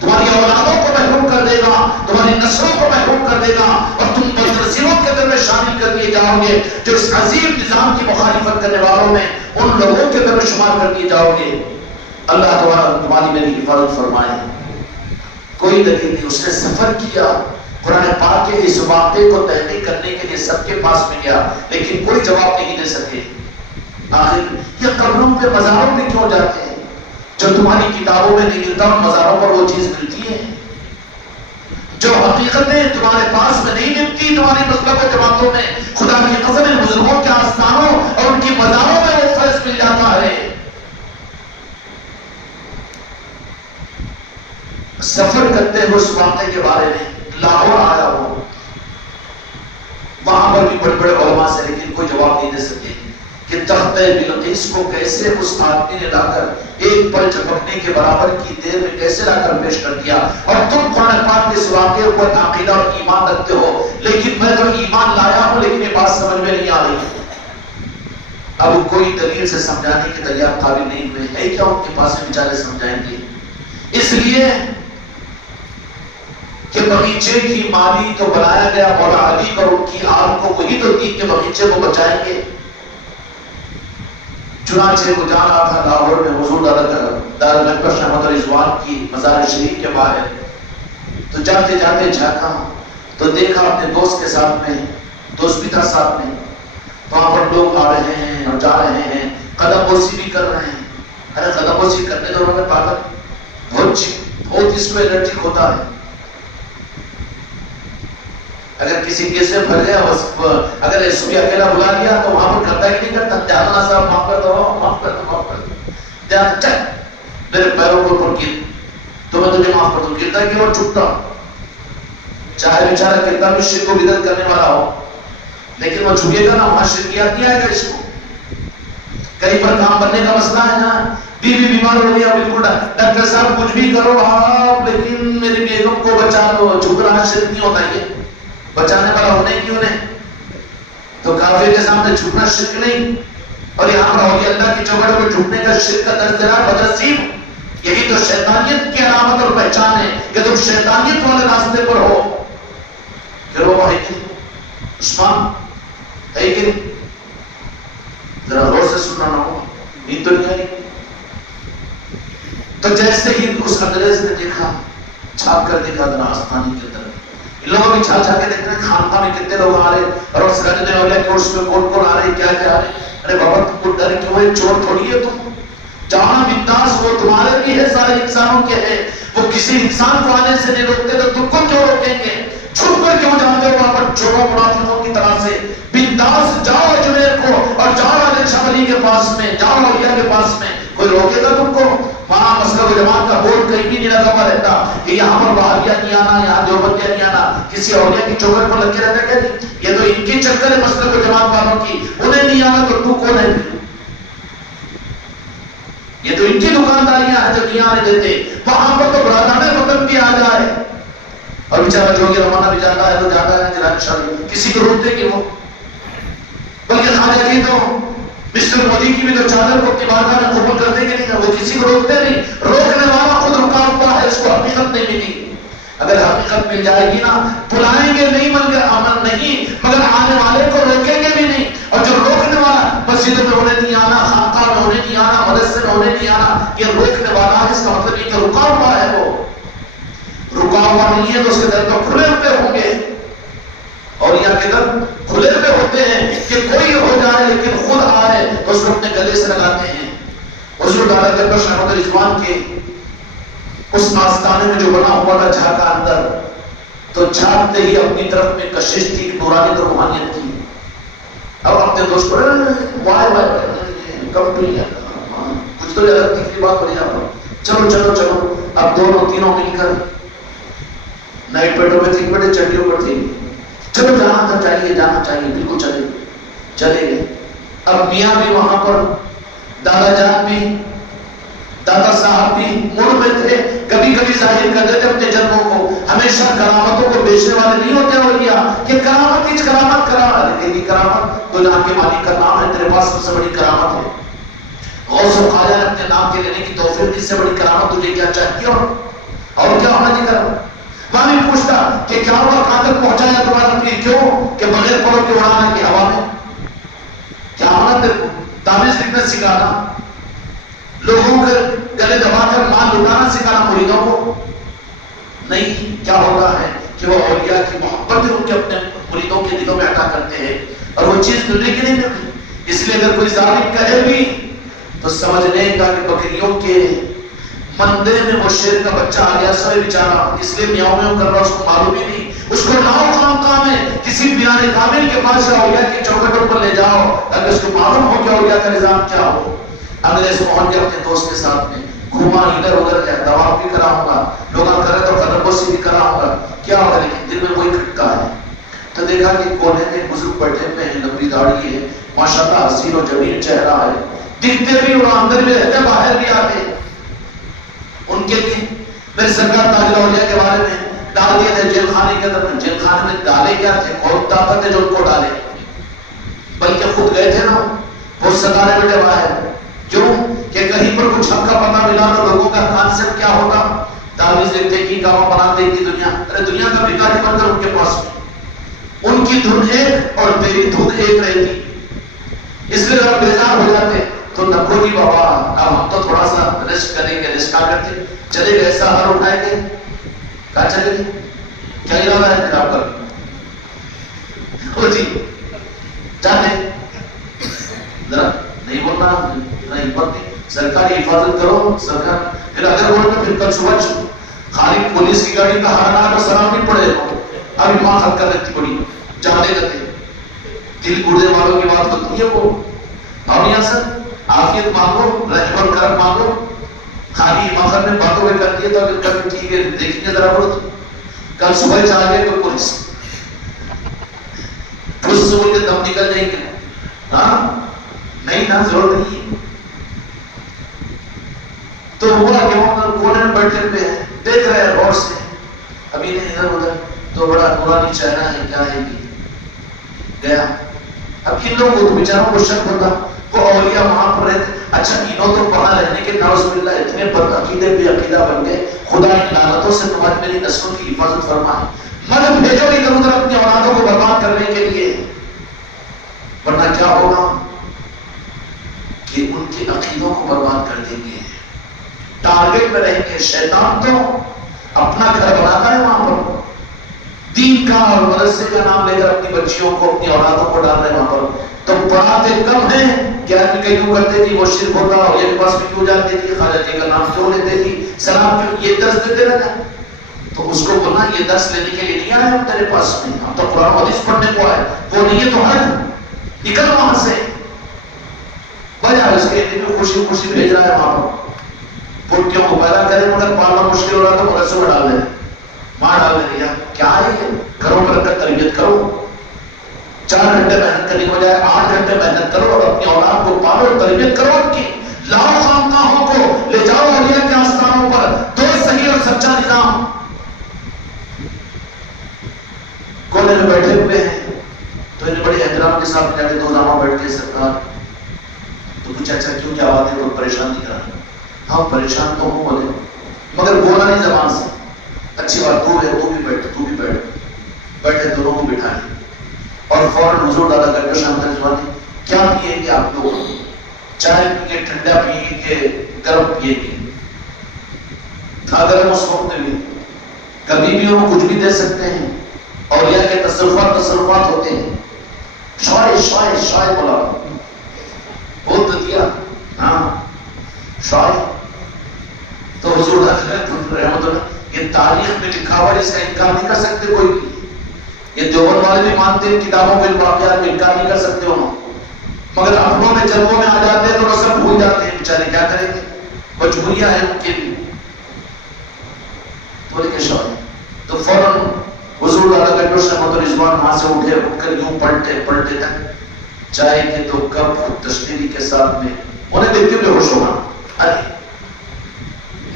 تمہاری اولادوں کو محروم کر دے گا، تمہاری نسلوں کو محروم کر دے گا، اور تم بدنصیبوں کے در میں شامل کر دیے جاؤ گے جو اس عظیم نظام کی مخالفت کرنے والوں میں ان لوگوں کے در میں شمار کر دیے جاؤ گے. اللہ تعالیٰ تمہاری میری حفاظت فرمائے. کوئی دلیل نہیں. اس نے سفر کیا، قرآن پاک کے اس واقعے کو تحقیق کرنے کے لیے سب کے پاس میں گیا، لیکن کوئی جواب نہیں دے سکے. آخر یہ قبروں پہ مزاروں پہ کیوں جاتے ہیں؟ جو تمہاری کتابوں میں نہیں ملتا ان مزاروں پر وہ چیز ملتی ہے. جو حقیقتیں تمہارے پاس میں نہیں ملتی تمہاری مسلک و جماعتوں میں، خدا کی قسم ان بزرگوں کے آستانوں اور ان کی مزاروں میں وہ فیض مل جاتا ہے. سفر کرتے ہوئے اس واقعے کے بارے میں لاہور آیا ہو، وہاں پر بھی بڑے بڑے علماء سے، لیکن کوئی جواب نہیں دے سکے کہ تخت بلقیس کو کیسے اس آدمی نے لا کر ایک پل جھپکنے کے برابر کی دیر میں کیسے لا کر پیش کر دیا. اور تم قرآن پاک کے اس واقعے پر عقیدہ اور ایمان رکھتے ہو، لیکن میں تو ایمان لایا ہوں لیکن یہ بات سمجھ میں نہیں آ رہی. اب کوئی دلیل سے سمجھانے کے تیار قابل نہیں ہوئے. ہے کیا ان کے پاس میں بیچارے سمجھائیں گے؟ اس لیے کہ بغیچے کی مالی تو بنایا گیا مولا علی اور ان کی آل کو، وہی تو دین کے بغیچے کو بچائیں گے. چنانچہ وہ جا رہا تھا لاہور میں حضور دارالمکبر شاہ احمد رضوان کی مزار شریف کے باہر، تو جاتے جاتے جھانکا تو دیکھا اپنے دوست کے ساتھ میں، دوست بھی تھا ساتھ میں، وہاں پر لوگ آ رہے ہیں اور جا رہے ہیں، قدم بوسی بھی کر رہے ہیں. ارے قدم بوسی کرنے تو انہوں نے پاگل بہت اس کو الرجک ہوتا ہے. اگر کسی کیس میں پھر گیا، اگر اس کو اکیلا بلا لیا تو وہاں پر کرتا کہ نہیں کرتا، جانا صاحب معاف کر دو، معاف کر دو، معاف کر دو، جان چک میرے پیروں کو پر گر تو میں تجھے معاف کر دوں. گرتا کہ وہ چھپتا، چاہے بیچارہ گرتا بھی شرک و بدعت کرنے والا ہو، لیکن وہ جھکے گا نا، وہاں شرکیات نہیں آئے گا. اس کو کہیں پر کام بننے کا مسئلہ ہے نا، بیوی بیمار ہو گیا، بالکل ڈاکٹر صاحب کچھ بھی کرو آپ لیکن میری بیگم کو بچا دو. جھک رہا شرک نہیں ہوتا، یہ بچانے والا ہونے کیوں نہیں؟ تو کافر کے سامنے جھکنا شرک نہیں، اور یہاں پر اولیاء اللہ کی چوکھٹ پر جھکنے کا شرک کا درس دے رہا ہے بدنصیب. یہی تو شیطانیت کی علامت اور پہچان ہے کہ تم شیطانیت والے راستے پر ہو. پھر وہ ہے کہ عثمان ہے کہ ذرا غور سے سننا نہ ہو، نیند تو نہیں آئی. تو جیسے ہی اس انگریز نے دیکھا، چھاپ کر دیکھا ذرا آستانی کے اندر، ان لوگوں بھی چھا چھا کے دیکھ رہے ہیں خانقاہ میں کتنے لوگ آ رہے اور سراج نے اولیاء کورس میں کون کون آ رہے، کیا کیا آ رہے. ارے بابا تم کو ڈر کیوں ہے؟ چور تھوڑی ہے تم. جہاں بنداس وہ تمہارے بھی ہے، سارے انسانوں کے ہے. وہ کسی انسان کو آنے سے نہیں روکتے تو تم کو کیوں روکیں گے؟ چھپ کر کیوں جاتے ہو وہاں پر چوروں منافقوں کی طرح سے؟ بنداس جاؤ اجمیر کو اور جاؤ علی شاہ ولی کے پاس میں، جاؤ اولیاء کے پاس میں، کوئی روکے گا تم کو؟ وہاں مسلک و جماعت کا بورڈ کہیں بھی نہیں لگا ہوا رہتا کہ یہاں پر وہابیہ نہیں آنا، یہاں دیوبندیہ نہیں آنا. کسی اولیاء کی چوکھٹ پر لگ کے رہتا کیا نہیں؟ یہ تو ان کی چکر ہے مسلک و جماعت والوں کی. انہیں نہیں آنا تو تو کون ہے؟ یہ تو ان کی دکانداریاں ہیں جو نہیں آنے دیتے. وہاں پر تو برادران وطن بھی آ جائے اور بیچارہ جو یہ روانہ بھی جاتا ہے تو جاتا ہے جناب انشاءاللہ، کسی کو روکتے کہ وہ. بلکہ خواجہ جی تو مسٹر مودی کی بھی تو چادر کو اپنی بارگاہ میں قبول کرتے کہ نہیں، وہ کسی کو روکتے نہیں. روکنے والا خود رکا ہوا ہے، اس کو حقیقت نہیں ملی. اگر حقیقت مل جائے گی نا، بلائیں گے نہیں مگر آمن نہیں، مگر آنے والے کو روکیں گے بھی نہیں. اور جو ہونے نہیں آنا، یہ روکنے والا ہے، اس کا مطلب یہ کہ رکا ہوا ہے، وہ رکا ہوا نہیں ہے تو اس کے در تو کھلے ہوئے ہوں گے، اور یہاں کے در کھلے ہوئے ہوتے ہیں کہ کوئی ہو جائے لیکن خود آئے تو اس کو اپنے گلے سے لگاتے ہیں۔ حضور دادا گربش احمد رضوان کے اس آستانے میں جو بنا ہوا تھا جھاکا اندر، تو جھانکتے ہی اپنی طرف میں کشش تھی، نورانی تو روحانیت تھی۔ اب اپنے دوست کو وائے کم ٹو یا کچھ تو زیادہ تیسری بات ہو رہی ہے، چلو چلو چلو، اب دونوں تینوں مل کر نائٹ پیٹوں میں تھی، بڑے چٹیوں پر تھی، چلو جانا تھا چاہیے، جانا چاہیے، بالکل چلے گئے۔ اب میاں بھی وہاں پر، دادا جان بھی، دادا صاحب بھی مڑ میں تھے، کبھی کبھی ظاہر کرتے تھے اپنے جنموں کو، ہمیشہ کرامتوں کو بیچنے والے نہیں ہوتے اولیاء کہ کرامت ہی کرامت تیری کرامت تو جہاں کے مالک کا نام ہے، تیرے پاس سب سے بڑی کرامت ہے۔ غوث و خواجہ نے اپنے نام کے لینے کی توفیق، اس سے بڑی کرامت تجھے کیا چاہتی ہے اور کیا ہونا جی کرامت؟ میں بھی پوچھتا کہ کیا ہوا، کہاں تک پہنچایا تمہارا پیر، کیوں کہ بغیر پڑھو کے اڑانا کی ہوا میں؟ کیا ہونا تیرے کو؟ تعویذ لکھنا سکھانا، لوگوں کے گلے دبا کر مال لٹانا سکھانا مریدوں کو نہیں؟ کیا ہوتا ہے کہ وہ اولیاء کی محبت ان کے اپنے مریدوں کے دلوں میں عطا کرتے ہیں، اور وہ چیز ملنے کی نہیں ملتی۔ اس لیے اگر کوئی ظالم کہے بھی تو سمجھنے کا کہ بکریوں کے مندے میں وہ شیر کا بچہ آ گیا، سوئے بیچارہ، اس لیے میاؤں میاؤں کر رہا، اس کو معلوم ہی نہیں، اس کو لاؤ خام کام ہے کسی بیان کامل کے پاس جاؤ یا کی چوکٹوں پر لے جاؤ تاکہ اس کو معلوم ہو کہ اولیاء کا نظام کیا ہو۔ انگریز موہن کے اپنے دوست کے ساتھ میں گھوما ادھر ادھر گیا، دوا بھی کراؤں گا، لوگ کرے تو قدمبوسی بھی کراؤں گا، کیا ہوگا، لیکن دل میں وہی کھٹکا ہے۔ تو دیکھا کہ کونے میں بزرگ بیٹھے ہوئے ہیں، لمبی داڑھی ہے، ماشاءاللہ حسین و جمیل چہرہ ہے، دکھتے بھی اور اندر بھی رہتے، باہر بھی آتے۔ ان کے لیے میرے سرکار تاج الاولیاء کے بارے میں ڈال دیے تھے جیل خانے کے اندر، جیل خانے میں ڈالے کیا تھے، کون طاقت ہے جو ان کو ڈالے، بلکہ خود گئے تھے نا وہ سرکارے بیٹے باہر، کیوں کہ کہیں پر کچھ حق کا پتہ ملا تو لوگوں کا کانسیپٹ کیا ہوتا، تعویذ دیکھتے کی کام بنا دے گی دنیا، ارے دنیا کا بھکاری بن کر ان کے پاس میں، ان کی دھن ایک اور تیری دھن ایک رہتی، اس لیے اگر بیزار ہو جاتے تو نکو جی بابا اب ہم تو تھوڑا سا ریسٹ کریں گے، ریسٹ کیا کرتے، چلے گئے سہار اٹھائے گے، کہاں چلے گئے، کیا ارادہ ہے پھر آپ کا؟ او جی جانے ذرا نہیں بولنا، نہیں بولتے، سرکاری حفاظت کرو، سرکار پھر اگر بولنا پھر کل صبح خالی پولیس کی گاڑی کا ہارنا تو سلام نہیں پڑے گا، ابھی ماں خط کر رکھتی بڑی جانے کرتے، دل گردے والوں کی بات ہوتی ہے وہ، اب یہاں سر عافیت مانگو، رحم اور کرم مانگو، خالی مخر میں باتوں میں کرتی ہے تو اگر کل ٹھیک ہے دیکھیں گے ذرا بڑھو، کل صبح چاہ گئے تو پولیس پولیس سے بول کے دم نکل جائیں گے، ہاں نہیں نا ضرور نہیں ہے۔ تو ہوا کہ وہ کونے میں بیٹھے ہوئے ہیں، دیکھ رہے ہیں غور سے، ابھی نہیں ادھر ادھر، تو بڑا نورانی چہرہ ہے، کیا ہے کہ گیا، اب ان لوگوں کو بیچاروں کو شک ہوتا، وہ اولیاء وہاں پر رہتے، اچھا انہوں تو وہاں رہنے کے نعوذ باللہ اتنے بد عقیدے بے عقیدہ بن گئے، خدا ان لعنتوں سے تمہاری میری نسلوں کی حفاظت فرمائے، مگر بھیجو ادھر ادھر اپنی اولادوں کو برباد کرنے کے لیے، ورنہ کیا ہوگا کہ ان کے عقیدوں کو برباد کر دیں گے، ٹارگٹ میں رہیں گے۔ شیطان تو اپنا گھر بناتا ہے وہاں پر، دین کا اور مدرسے کا نام لے کر اپنی بچیوں کو اپنی اولادوں کو ڈال رہے وہاں پر، تو پڑھاتے کم ہیں کہ آدمی کہ کیوں کرتے تھی، وہ شرک ہوتا، اور یہ پاس میں کیوں جاتی تھی، خواجہ جی کا نام کیوں لیتے تھی، سلام کیوں، یہ درس دیتے رہتا، تو اس کو بولنا یہ درس لینے کے لیے نہیں آئے ہم تیرے پاس میں، ہم تو قرآن حدیث پڑھنے کو آئے، وہ نہیں ہے تو ہٹ نکل وہاں سے، بجائے اس کے لیے خوشی خوشی بھیج رہا ہے وہاں پر، پٹیوں کو پیدا کرے مگر پالنا مشکل ہو رہا تو مدرسوں میں ڈال دیں، ماں ڈال دیں، یا کیا ہے یہ، گھروں پر رکھ تربیت کرو، 4 گھنٹے محنت کرنے کو جائے 8 گھنٹے محنت کرو اور اپنی اولاد کو پالو اور تربیت کرو ان کی، لاؤ خانقاہوں کو لے جاؤ اولیاء کے آستانوں پر، دو صحیح اور سچا نظام۔ کونے میں بیٹھے ہوئے ہیں تو انہیں بڑے احترام کے ساتھ جا کے دو زامہ بیٹھ کے سرکار تو پوچھا اچھا کیوں کیا بات ہے، تو پریشان دکھ رہا ہے، ہاں پریشان تو ہوں بولے مگر بولا نہیں زبان سے، اچھی بات تو ہے تو بھی بیٹھ، تو بھی بیٹھ، بیٹھے دونوں کو بٹھائے اور فوراً حضور دادا گربش احمد رضوان نے کیا پیے گے آپ لوگ، چائے پیے ٹھنڈا پیے کہ گرم پیے گی، اگر ہم اس وقت بھی کبھی بھی ہم کچھ بھی دے سکتے ہیں، اور یا کہ تصرفات ہوتے ہیں، شائع بولا بہت دیا، ہاں شائع تو حضور رحمت اللہ یہ تاریخ میں لکھا ہوا، اس کا انکار نہیں کر سکتے کوئی بھی، یہ دیوبند والے بھی مانتے ہیں کتابوں میں واقعات میں انکار نہیں کر سکتے ہوں، مگر اپنوں میں جلووں میں آ جاتے ہیں تو سب بھول جاتے ہیں، بیچارے کیا کریں گے، مجبوریاں ہیں ان کے بھی، تو بولے کہ شوہر تو فوراً حضور دادا گنڈوش رحمۃ رضوان وہاں سے اٹھ کر یوں پلٹے تک چائے کے دو کپ تشدیری کے ساتھ میں انہیں دیکھتے ہوئے ہوش ہوگا، ارے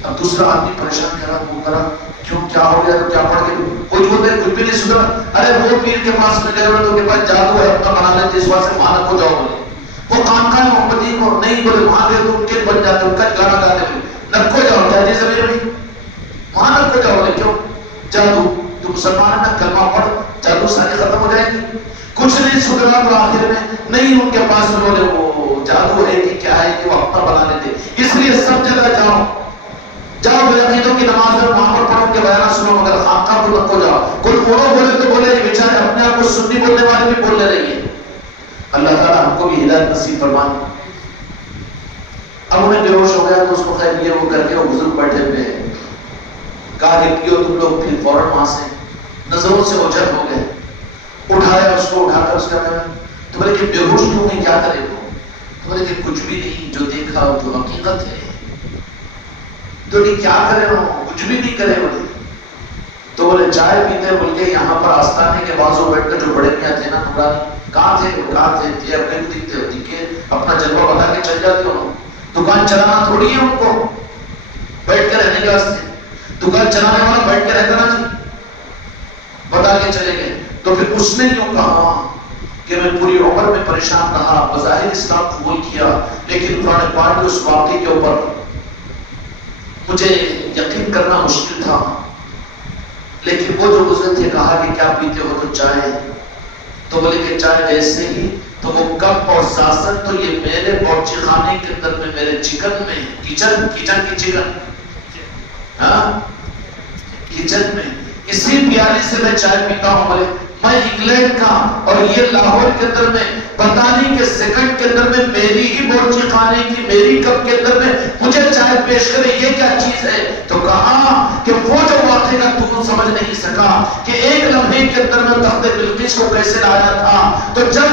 اب دوسرا آدمی پریشان کرا وہ کرا کیوں کیا ہو گیا تو کیا پڑھ کے کچھ ہوتے کچھ بھی نہیں سدھرا، ارے وہ پیر کے پاس میں گئے تو کے پاس جادو ہے اپنا بنا لیتے اس واسطے وہاں نکو جاؤ بولے، وہ کام کا محمدی کو نہیں بولے وہاں گئے تو ان کے بن جاتے ان کا گانا گاتے ہوئے نکو جاؤ کیا جی زمین میں وہاں نکو جاؤ بولے کیوں جادو تو مسلمان ہے کلمہ پڑھ جادو ساری ختم ہو جائے گی، کچھ نہیں سدھرا تو آخر میں نہیں ان کے پاس میں بولے وہ جادو ہے کہ کیا ہے کہ وہ اپنا بنا لیتے، اس لیے سب جگہ جاؤ بے عقیدوں کی نماز میں وہاں پر پڑھو کے بیانہ سنو، مگر خانقاہ کو نکو جاؤ، کوئی اڑو بولے تو بولے یہ بیچارے اپنے آپ کو سنی بولنے والے بھی بولنے رہی ہے، اللہ تعالیٰ ہم کو بھی ہدایت نصیب فرمائے۔ اب انہیں بے ہوش ہو گیا تو اس کو خیر یہ وہ کر کے وہ بزرگ بیٹھے ہوئے کہا کہ پیو تم لوگ، پھر فوراً وہاں سے نظروں سے اوجھل ہو گئے، اٹھایا اس کو، اٹھا کر اس کا کہا تو بولے کہ بے ہوش کیوں نہیں کیا کرے وہ، تو بولے کہ کچھ بھی نہیں، جو دیکھا جو حقیقت ہے تو نہیں کیا کرے وہ کچھ بھی نہیں کرے بولے، تو بولے چائے پیتے بول کے یہاں پر آستانے کے بازو بیٹھ کر جو بڑے میاں تھے نا نورانی کہاں تھے اپنے کو دکھتے ہوتی کہ اپنا جلوہ بتا کے چل جاتے ہو، دکان چلانا تھوڑی ہے ان کو بیٹھ کے رہنے کے واسطے، دکان چلانے والا بیٹھ کے رہتا نا جی، بتا کے چلے گئے، تو پھر اس نے یوں کہا کہ میں پوری عمر میں پریشان رہا، بظاہر اسلام قبول کیا لیکن قرآن پاک کے اس واقعے کے اوپر مجھے یقین کرنا مشکل تھا، لیکن وہ جو گزرے تھے کہا کہ کیا پیتے ہو تو چائے، تو بولے کہ چائے جیسے ہی تو وہ کپ اور ساسن تو یہ میرے باورچی خانے کے اندر میں میرے چکن میں کچن کی چکن کچن میں اسی پیالی سے میں چائے پیتا ہوں، بولے میں انگلینڈ کا اور یہ لاہور کے اندر میں بتانے کے سیکنڈ کے اندر میں میری ہی باورچی خانے کی میری کپ کے اندر میں مجھے چائے پیش کرے، یہ کیا چیز ہے، تو کہا کہ وہ جو واقعہ کا تو سمجھ نہیں سکا کہ ایک لمحے کے اندر میں تخت بلقیس کو کیسے لایا تھا، تو جب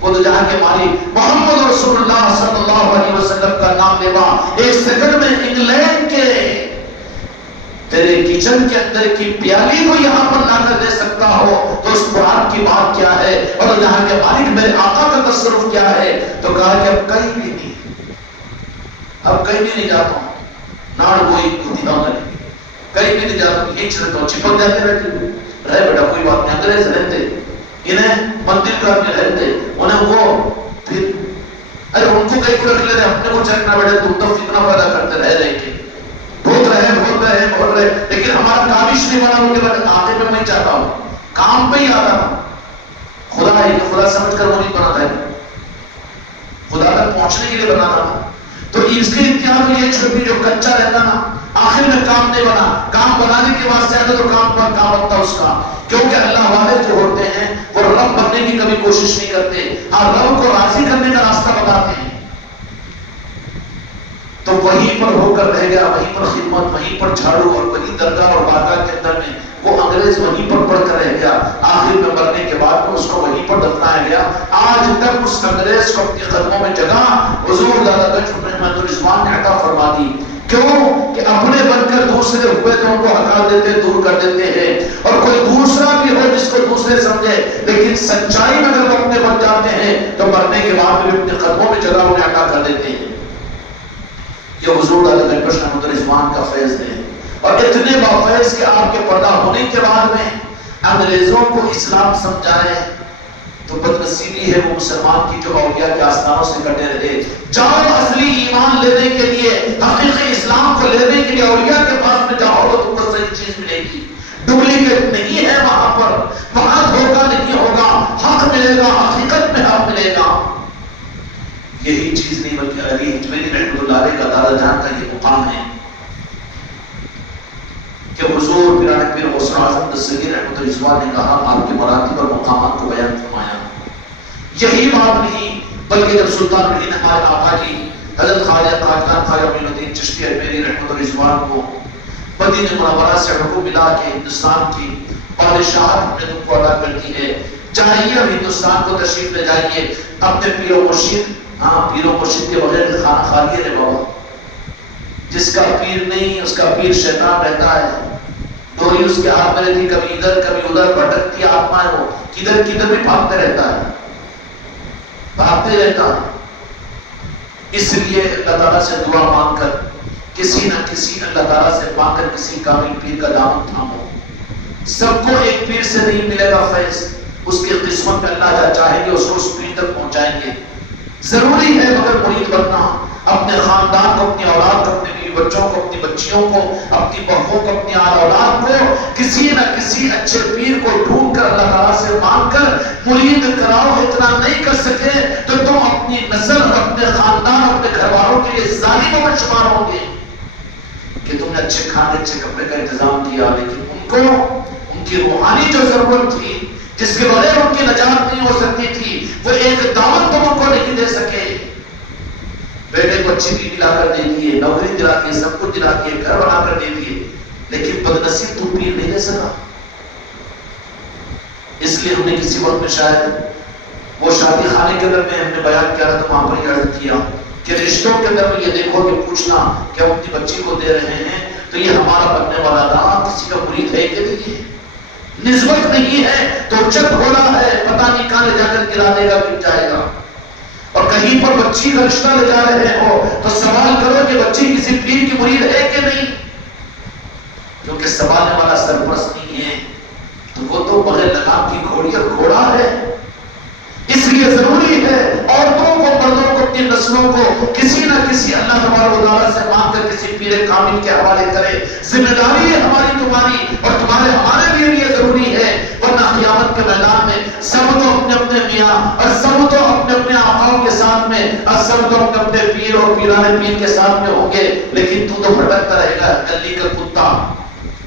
وہ تو جہاں کے مالک محمد رسول اللہ صلی اللہ علیہ وسلم کا نام لیوا ایک سیکنڈ میں انگلینڈ کے تیرے کچن کے اندر کی پیالی کو یہاں پر لا کر دے سکتا ہو تو اس قرآن کی بات کیا ہے، اور یہاں کے مالک میرے آقا کا تصرف کیا ہے، تو کہا کہ اب کہیں بھی نہیں جاتا ہوں، ناڑ وہی کھدی ہوں کہیں بھی نہیں جاتا ہوں، یہی چلتا ہوں، چپک جاتے رہے بیٹا کوئی بات نہیں، انگریز رہتے انہیں مندر کا میں رہتے انہیں وہ پھر ارے ان کو کہیں کو رکھ لے رہے اپنے کو چیک نہ بیٹھے، تم تو فتنہ پیدا کرتے رہے کہ بہت رہے لیکن ہمارا کامش نہیں بنا، ان کے بعد آتے پہ میں چاہتا ہوں کام پہ ہی آتا ہوں، خدا ہے خدا سمجھ کر وہ نہیں بناتا ہے، خدا تک پہنچنے کے لیے بناتا ہوں، تو اس کے امتحان میں یہ چھوٹی جو کچا رہتا نا آخر میں کام نہیں بنا، کام بنانے کے واسطے آتا تو کام بنتا اس کا، کیونکہ اللہ والے جو ہوتے ہیں وہ رب بننے کی کبھی کوشش نہیں کرتے، ہاں رب کو راضی کرنے کا راستہ بتاتے ہیں، تو وہیں پر ہو کر رہ گیا، وہیں پر خدمت، وہیں پر جھاڑو، اور وہیں درگاہ اور بارگاہ کے اندر میں وہ انگریز وہیں پر پڑھ کر رہ گیا، آخر میں مرنے کے بعد میں اس کو وہیں پر دفنایا گیا، آج تک اس انگریز کو اپنے قدموں میں جگہ حضور دادا گنج رحمۃ رضوان نے عطا فرما دی، کیوں کہ اپنے بن کر دوسرے ہوئے تو ان کو ہٹا دیتے، دور کر دیتے ہیں، اور کوئی دوسرا بھی ہو جس کو دوسرے سمجھے، لیکن سچائی میں اگر وہ اپنے بن جاتے ہیں تو مرنے کے بعد میں اپنے قدموں میں جگہ انہیں عطا کر دیتے ہیں، یہ حضور دادا گنج رحمۃ رضوان کا فیض ہے، اور اتنے بافیض کہ آپ کے پردہ ہونے کے بعد میں انگریزوں کو اسلام سمجھائے تو بدنصیبی ہے وہ مسلمان کی جو اولیاء کے آستانوں سے کٹے رہے، جاؤ اصلی ایمان لینے کے لیے، حقیقی اسلام کو لینے کے لیے اولیاء کے پاس میں جاؤ تو تم کو صحیح چیز ملے گی، ڈپلیکیٹ نہیں ہے وہاں پر، وہاں دھوکہ نہیں ہوگا، حق ملے گا، حقیقت میں حق ملے گا، یہی چیز کہ حضور پیران پیر غوث اعظم دستگیر رحمۃ اللہ نے کہا آپ کے مراتب اور مقامات کو بیان فرمایا. یہی بات نہیں بلکہ جب سلطان مہین ہمارے آقا جی حضرت خواجہ قادری خواجہ معین الدین چشتی اجمیری رحمۃ اللہ کو مدینہ منورہ سے حکم ملا کہ ہندوستان کی بادشاہت ہم نے تم کو ادا کر دی ہے، چاہیے اب ہندوستان کو تشریف لے جائیے اپنے پیر و مرشد. ہاں پیر و مرشد کے بغیر خانہ خالی ہے بابا. جس کا پیر نہیں اس کا پیر شیطان رہتا ہے. ڈوری اس کے ہاتھ میں رہتی، کبھی ادھر کبھی ادھر بھٹکتی آتما ہے، وہ کدھر کدھر بھی بھاگتے رہتا ہے، بھاگتے رہتا ہے. اس لیے اللہ تعالیٰ سے دعا مانگ کر کسی نہ کسی اللہ تعالیٰ سے مانگ کر کسی کامل پیر کا دامن تھامو. سب کو ایک پیر سے نہیں ملے گا فیض، اس کی قسمت میں اللہ جا چاہیں گے اس کو اس پیر تک پہنچائیں گے. ضروری ہے مگر مرید بننا، اپنے خاندان کو، اپنی اولاد کو، اپنے بیوی بچوں کو، اپنی بچیوں کو، اپنی بہووں کو، اپنی آل اولاد کو کسی نہ کسی اچھے پیر کو ڈھونڈ کر اللہ تعالیٰ سے مانگ کر مرید کراؤ. اتنا نہیں کر سکے تو تم اپنی نسل، اپنے خاندان، اپنے گھر والوں کے لیے ظالموں میں شمار ہوں گے کہ تم نے اچھے کھانے اچھے کپڑے کا انتظام کیا، لیکن ان کو ان کی روحانی جو ضرورت تھی جس کے بغیر ان کی نجات نہیں ہو سکتی تھی، وہ ایک دعوت تم ان کو نہیں دے سکے. بیٹے کو اچھی بیوی لا کر دے دیے، نوکری دلا کے، سب کچھ دلا کے، گھر بنا کر دے دیے، لیکن بدنصیب تو پیر نہیں دے سکا. اس لیے ہم نے کسی وقت میں شاید وہ شادی خانے کے اندر میں ہم نے بیان کیا تھا تو وہاں پر یہ عرض کیا کہ رشتوں کے اندر میں یہ دیکھو کہ پوچھنا کہ ہم اپنی بچی کو دے رہے ہیں تو یہ ہمارا بننے والا داماد کسی کا مرید ہے کہ نہیں ہے. نسبت نہیں ہے تو چک ہو رہا ہے، پتہ نہیں کہاں لے جا کر گرا دے گا، گر جائے گا. اور کہیں پر بچی کا رشتہ لے جا رہے ہو تو سوال کرو کہ بچی کسی پیر کی مرید ہے کہ نہیں، کیونکہ سنبھالنے والا سرپرست نہیں ہے تو وہ تو بغیر لگام کی گھوڑی اور گھوڑا ہے. اس لیے ضروری ہے عورتوں کو، مردوں کو، اپنی نسلوں کو کسی نہ کسی اللہ تبارک و تعالیٰ سے مانگ کر کسی پیر کامل کے حوالے کرے. ذمہ داری ہے ہماری تمہاری اور تمہارے ہمارے لیے بھی ضروری ہے، ورنہ قیامت کے میدان میں سب تو اپنے اپنے میاں اور سب تو اپنے اپنے آقاؤں کے ساتھ میں اور سب تو اپنے اپنے پیر اور پیرانے پیر کے ساتھ میں ہوں گے، لیکن تو بھٹکتا رہے گا گلی کا کتا.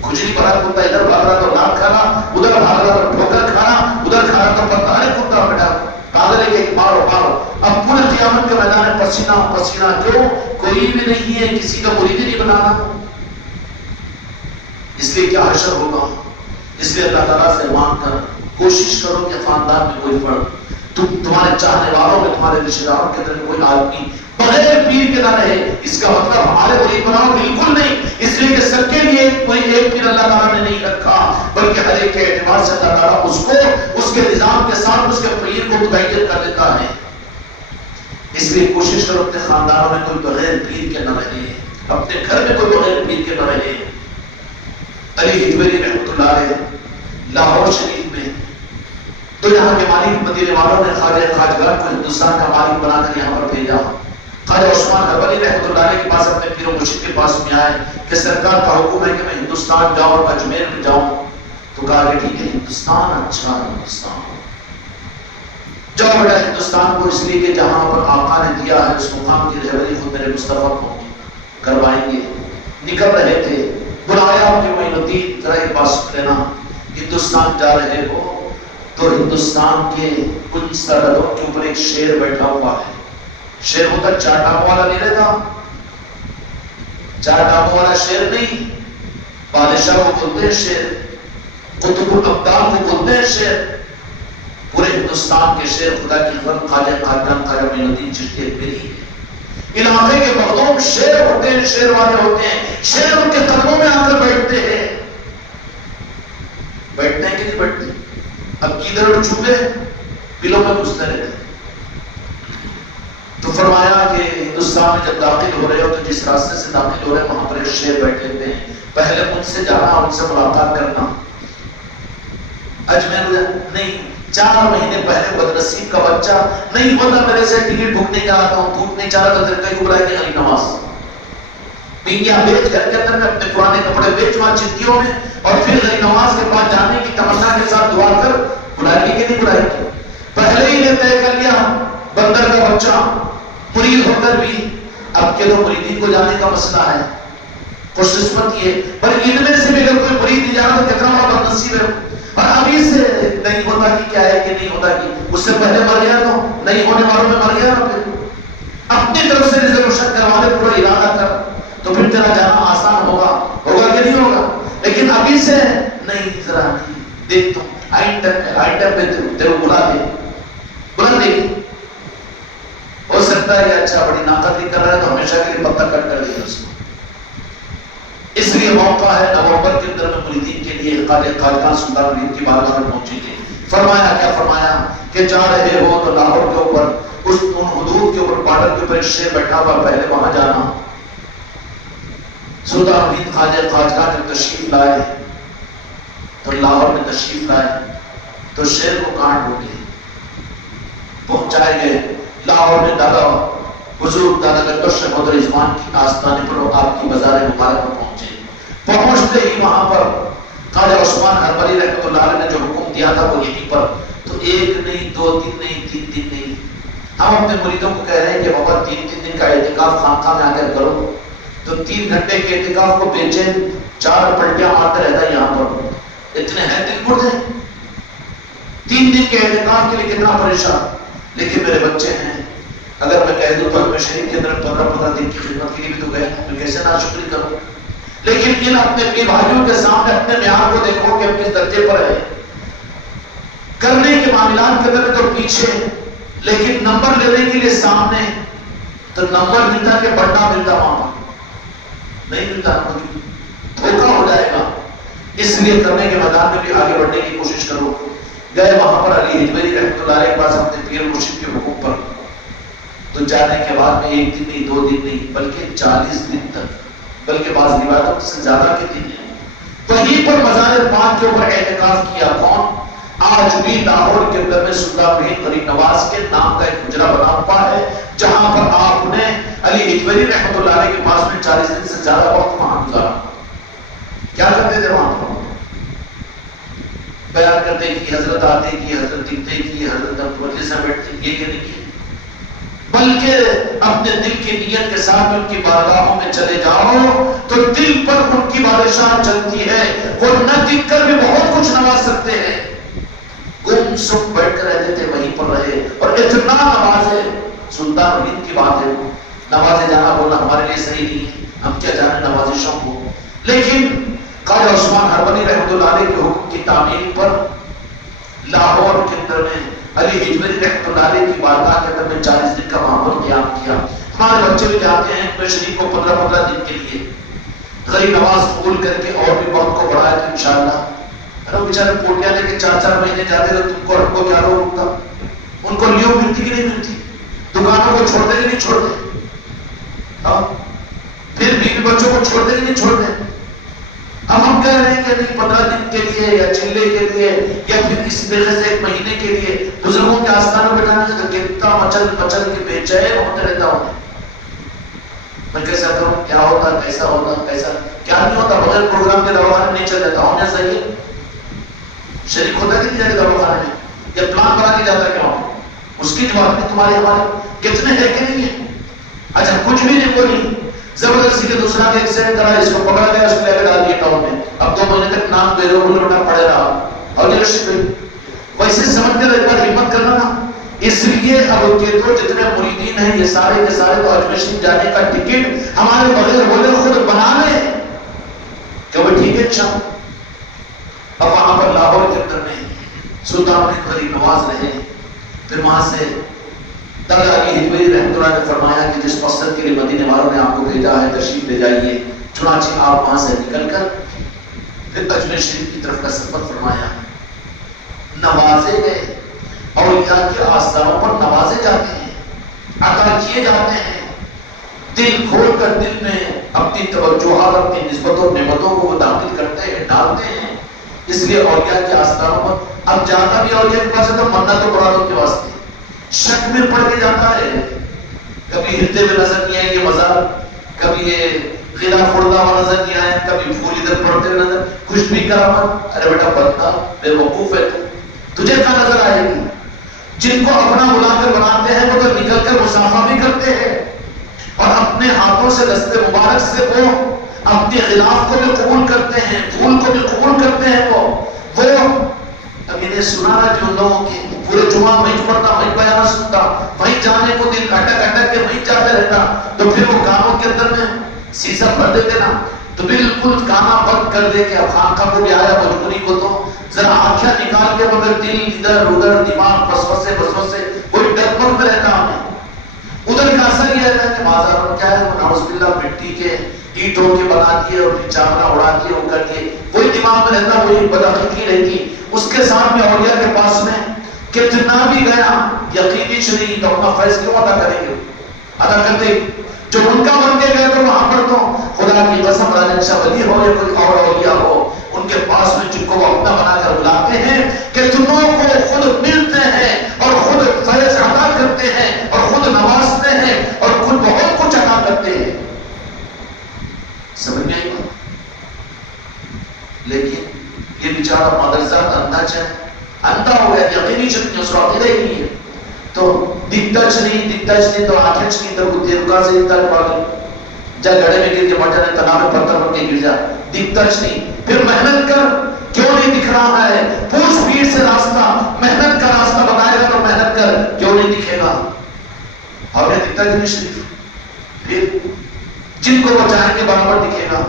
کھجلی بھرا کتا ادھر بھاگ رہا تو ناک کھانا، ادھر بھاگ رہا تو ٹھوکر کھانا، ادھر کھا رہا تو پتا ارے کتا بیٹا پاگل ہے کہ مارو مارو. اب پورے قیامت کے میدان میں پسینہ پسینہ، کیوں؟ کوئی بھی نہیں ہے کسی کا مرید نہیں بنانا. اس لیے کیا حشر ہوگا. اس لیے اللہ تعالیٰ سے مانگ کر کوشش کرو کہ خاندان میں کوئی فرد، تمہارے چاہنے والوں میں، تمہارے رشتہ داروں کے اندر کوئی آدمی بغیر پیر کے نہ رہے. اس کا مطلب ہمارے مرید بناؤ، بالکل نہیں. اس لیے کہ سب کے لیے کوئی ایک پیر اللہ تعالیٰ نے نہیں رکھا، بلکہ ہر ایک کے اعتبار سے اللہ تعالیٰ اس کو اس کے نظام کے ساتھ اس کے پیر کو متعین کر دیتا ہے. اس لیے کوشش کرو اپنے خاندانوں میں کوئی بغیر پیر کے نہ رہے، اپنے گھر میں کوئی بغیر پیر کے نہ رہے. علی حجویری رحمۃ اللہ علیہ لاہور شریف میں تو یہاں کے مالک مدینے والوں نے خواجہ خواجگان کو ہندوستان کا مالک بنا کر یہاں پر بھیجا. خواجہ عثمان حربلی رحمۃ اللہ علیہ کے پاس اپنے پیر و مرشد کے پاس میں آئے کہ سرکار کا حکم ہے کہ میں ہندوستان جاؤں اور اجمیر میں جاؤں. تو کہا کہ ٹھیک ہے ہندوستان، اچھا ہندوستان جاؤ بیٹا ہندوستان کو، اس لیے کہ جہاں پر آقا نے دیا ہے اس مقام کی رہبری خود میرے مصطفیٰ کو کروائیں گے. نکل رہے تھے، بلایا کہ معین الدین ذرا ایک بات سن لینا، ہندوستان جا رہے ہو تو ہندوستان کے کچھ سرحدوں کے اوپر ایک شیر بیٹھا ہوا ہے. شیر ہوتا چار ٹانگوں والا نہیں رہتا، چار ٹانگوں والا شیر نہیں، بادشاہ کو بولتے ہیں شیر، قطب الابدال کو بولتے ہیں شیر. پورے ہندوستان کے شیر خدا کی خدمت خواجہ قادری خواجہ معین الدین چشتی اجمیری علاقے کے مخدوم شیر ہوتے ہیں، شیر والے ہوتے ہیں. شیر ان کے قدموں میں آ کر بیٹھتے ہیں. بیٹھتے ہیں کہ نہیں بیٹھتے؟ اب کدھر چوبے بلوں میں گھستے رہتے. تو فرمایا کہ ہندوستان میں جب داخل ہو رہے ہو تو جس راستے سے داخل ہو رہے ہیں وہاں پر ایک شیر بیٹھے ہوئے ہیں، پہلے ان سے جانا، ان سے ملاقات کرنا. اجمیر نہیں، 4 مہینے پہلے بدنصیب کا بچہ نہیں بولتا میرے سے ٹکٹ بک نہیں کراتا ہوں، دودھ نہیں چاہ رہا تو تیرے کو بلائے گی علی نواز. پینگیاں بیچ گھر کے اندر میں اپنے پرانے کپڑے بیچ وہاں چٹیوں میں اور پھر علی نواز کے پاس جانے کی تمنا کے ساتھ دعا کر بلائے گی کہ نہیں بلائے گی. پہلے ہی نے طے کر لیا بندر کا بچہ مرید ہو کر بھی اب کے تو مریدین کو جانے کا مسئلہ ہے. خوش قسمت یہ، پر ان میں سے بھی اگر کوئی مرید نہیں جا رہا تو کتنا بڑا بدنصیب ہے۔ اور ابھی سے نہیں ہوتا کہ کیا ہے کہ نہیں ہوتا کہ اس سے پہلے مر گیا تو نہیں ہونے والوں میں مر گیا نا، پھر اپنی طرف سے ریزرویشن کروا لے، پورا ارادہ کر، تو پھر تیرا جانا آسان ہوگا کہ نہیں ہوگا۔ لیکن ابھی سے نہیں، ذرا نہیں دیکھ، تو آئندہ پہ تیرے کو بلا دے گی۔ ہو سکتا ہے کہ اچھا بڑی ناقدری کر رہا ہے تو ہمیشہ کے لیے پتہ کٹ کر دے گا اس کو۔ اس لیے موقع ہے نومبر کے اندر میں مریدین کے لیے خواجہ سلطان مرید کی بارگاہ میں پہنچیں گے۔ فرمایا کیا فرمایا کہ جا رہے ہو تو لاہور کے اوپر ان حدود کے اوپر بارڈر کے اوپر ایک شیر بیٹھا ہوا، پہلے وہاں جانا۔ سلطان مرید خواجہ جب تشریف لائے تو لاہور میں تشریف لائے تو شیر کو کانٹ ڈھونڈے، پہنچائے گئے لاہور میں دادا حضور دادا گنگوہ شیخ محمد رضوان کی آستانے پر آپ کی مزار مبارک میں پہنچے۔ پہنچتے ہی وہاں پر خواجہ عثمان ہربری رحمۃ اللہ علیہ نے جو حکم دیا تھا وہ یہیں پر، تو ایک نہیں، 2 دن نہیں، 3 دن نہیں، ہم اپنے مریدوں کو کہہ رہے ہیں کہ بابا 3 دن کا اعتکاف خانقاہ میں آ کر کرو، تو 3 گھنٹے کے اعتکاف کو بیچے 4 پلٹیاں مارتا رہتا ہے یہاں پر، اتنے ہیں دل مردے 3 دن کے اعتکاف کے لیے کتنا پریشان۔ لیکن میرے بچے ہیں، اگر میں کہہ دوں تو میں شریف کے اندر 15 دن کی خدمت کے لیے بھی تو گئے، میں کیسے ناشکری کروں؟ لیکن ان اپنے اپنے بھائیوں کے سامنے اپنے معیار کو دیکھو کہ ہم کس درجے پر ہے، کرنے کے معاملات کے اندر تو پیچھے، لیکن نمبر لینے کے لیے سامنے، تو نمبر ملتا کہ بڑھنا ملتا، وہاں پر نہیں ملتا، دھوکہ ہو جائے گا۔ اس لیے کرنے کے میدان میں بھی آگے بڑھنے کی کوشش کرو۔ گئے وہاں پر علی حجویری رحمۃ اللہ علیہ کے پاس اپنے پیر مرشد کے حکم پر، تو جانے کے بعد میں 1 دن نہیں، 2 دن نہیں، بلکہ 40 دن تک، بلکہ بعض روایتوں سے زیادہ کے دن ہیں، وہیں پر مزار پاک کے اوپر اعتکاف کیا۔ کون؟ آج بھی لاہور کے اندر میں سلطان مرید غریب نواز کے نام کا ایک حجرہ بنا ہوا ہے، جہاں پر آپ نے علی حجویری رحمۃ اللہ علیہ کے پاس میں 40 دن سے زیادہ وقت وہاں گزارا۔ کیا کرتے تھے وہاں پر؟ بیان کرتے کہ حضرت آتے کہ حضرت دکھتے کہ حضرت مجلس میں بیٹھتے، یہ نہیں کی، بلکہ اپنے دل کی نیت کے ساتھ ان کی بارگاہوں میں چلے جاؤ تو دل پر ان کی بارشاں چلتی ہے، وہ نہ دکھ کر بھی بہت کچھ نواز سکتے ہیں۔ گم سم بیٹھ کر رہتے تھے، وہیں پر رہے، اور اتنا نوازے۔ سلطان مرید کی بات ہے، نوازے جانا بولنا ہمارے لیے صحیح نہیں ہے، ہم کیا جانے نوازشوں کو، لیکن خواجہ عثمان ہربری رحمۃ اللہ علیہ کے حکم کی تعمیل پر لاہور کے اندر میں علی حجویری رحمۃ اللہ علیہ کی بارگاہ کے اندر میں 40 دن کا معمول قیام کیا۔ ہمارے بچے بھی جاتے ہیں میں شریف کو 15 دن کے لیے، غریب نواز قبول کر کے اور بھی وقت کو بڑھایا تو انشاءاللہ۔ ارے بیچارے پوٹیاں لے کے 4 مہینے جاتے رہے، تم کو ہم کو کیا روک ہوتا؟ ان کو لیو ملتی کہ نہیں ملتی؟ دکانوں کو چھوڑتے کہ نہیں چھوڑتے؟ پھر بیوی بچوں کو چھوڑتے کہ نہیں چھوڑتے؟ اب ہم کہہ رہے ہیں کہ نہیں 15 دن کے لیے یا چلے کے لیے یا پھر کسی طریقے سے 1 مہینے کے لیے بزرگوں کے آستانوں پہ جانے سے کتنا مچل مچل کے بے چین ہوتے رہتا ہوں میں کیسا کروں، کیا ہوتا، کیسا ہوتا، کیسا کیا نہیں ہوتا، بغیر پروگرام کے دواخانے نہیں چل جاتا ہوں جیسا یہ شریک ہوتا کہ نہیں جاتے دواخانے میں، یا پلان بنا کے جاتا کیا ہوں، اس کی جواب میں تمہارے ہمارے کتنے ہے کہ نہیں ہے۔ اچھا کچھ بھی نہیں بولی، زبردستی کے دوسرا کے ایکسیڈنٹ کرا، اس کو پکڑا گیا، اس کو لے کے ڈال دیا ٹاؤن میں، اب 2 مہینے تک نام بے روح لوٹا پڑے رہا، اور یہ رشید بھائی ویسے سمجھ کر ایک بار ہمت کرنا نا۔ اس لیے اب کے تو جتنے مریدین ہیں یہ سارے کے سارے تو اجمیر شریف جانے کا ٹکٹ ہمارے بغیر بولے خود بنا لیں کہ وہ ٹھیک ہے اچھا۔ اب وہاں پر لاہور کے اندر میں سلطان مرید غریب نواز رہے، پھر وہاں سے دادا علی حجویری رحمۃ اللہ نے فرمایا کہ جس مقصد کے لیے مدینے والوں نے آپ کو بھیجا ہے تشریف لے جائیے، چنانچہ آپ وہاں سے نکل کر پھر اجمیر شریف کی طرف کا سفر فرمایا۔ نوازے گئے، اولیاء کے آستانوں پر نوازے جاتے ہیں، عطا کیے جاتے ہیں، دل کھول کر دل میں اپنی توجہات اپنی نسبتوں اور نعمتوں کو داخل کرتے ہیں، ڈالتے ہیں۔ اس لیے اولیاء کے آستانوں پر اب جانا بھی اولیاء کے پاس ہے تو منت و مرادوں کے واسطے شک میں پڑ کے جاتا ہے، کبھی ہلتے ہوئے نظر نہیں آئیں گے مزار، کبھی یہ قلعہ کھڑتا ہوا نظر نہیں آئے، کبھی پھول ادھر پڑتے ہوئے نظر، کچھ بھی کرامت، ارے بیٹا بندہ بے وقوف ہے تجھے کیا نظر آئے گی؟ جن کو اپنا بلا کر بناتے ہیں وہ تو نکل کر مسافہ بھی کرتے ہیں اور اپنے ہاتھوں سے دست مبارک سے وہ اپنے خلاف کو بھی قبول کرتے ہیں، بھول کو بھی قبول کرتے ہیں۔ وہ اب انہیں سنانا جو لوگوں کے پورے جمعہ وہیں پڑھتا، وہیں بیان سنتا، وہیں جانے کو دل اٹک اٹک کے وہیں جاتے رہتا، تو پھر وہ کانوں کے اندر میں سیسا بھر دیتے نا، تو بالکل کانا بند کر دے کہ اب خانقاہ کو بھی آیا مجبوری کو تو ذرا آنکھیں نکال کے، مگر دل ادھر ادھر، دماغ وسوسے کوئی ڈر میں رہتا ہمیں۔ ادھر کا اثر یہ رہتا ہے کہ بازاروں کیا ہے، وہ نعوذ باللہ مٹی کے اینٹوں کے بنا دیے اور پھر چاوڑا اڑا دیے، وہ کر دیے، وہی دماغ میں رہتا، وہی بدعقیدگی رہتی۔ اس کے ساتھ میں اولیاء کے پاس میں کتنا بھی گیا، یقینی شریف تو اپنا فیض کیوں ادا کریں گے؟ ادا کرتے جو ان کا بن کے گئے تو وہاں پر تو خدا کی قسم راجن شاہ ولی ہو یا کوئی اور اولیاء ہو، ان کے پاس میں جن کو وہ اپنا بنا کر بلاتے ہیں کہ تمہوں کو خود ملتے ہیں اور خود فیض عطا کرتے ہیں اور خود نوازتے ہیں اور خود بہت کچھ عطا کرتے ہیں۔ سمجھ میں آئی بات؟ لیکن یہ بیچارہ مدرسات اندھا ہو گیا، یقینی شریف اس کو عقیدہ ہی نہیں ہے، تو دکھتا نہیں تو آنکھیں نہیں تو دیرکا سے انتر پاگل جا گڑے میں گر کے مر جانے، تناب میں پتھر بن کے گر جا، دکھتا نہیں۔ پھر محنت کر، کیوں نہیں دکھ رہا ہے؟ پوچھ پیر سے راستہ، محنت کا راستہ بتائے گا تو محنت کر، کیوں نہیں دکھے گا؟ اور یہ دکھتا نہیں شریف، پھر جن کو وہ چاہیں گے برابر دکھے گا۔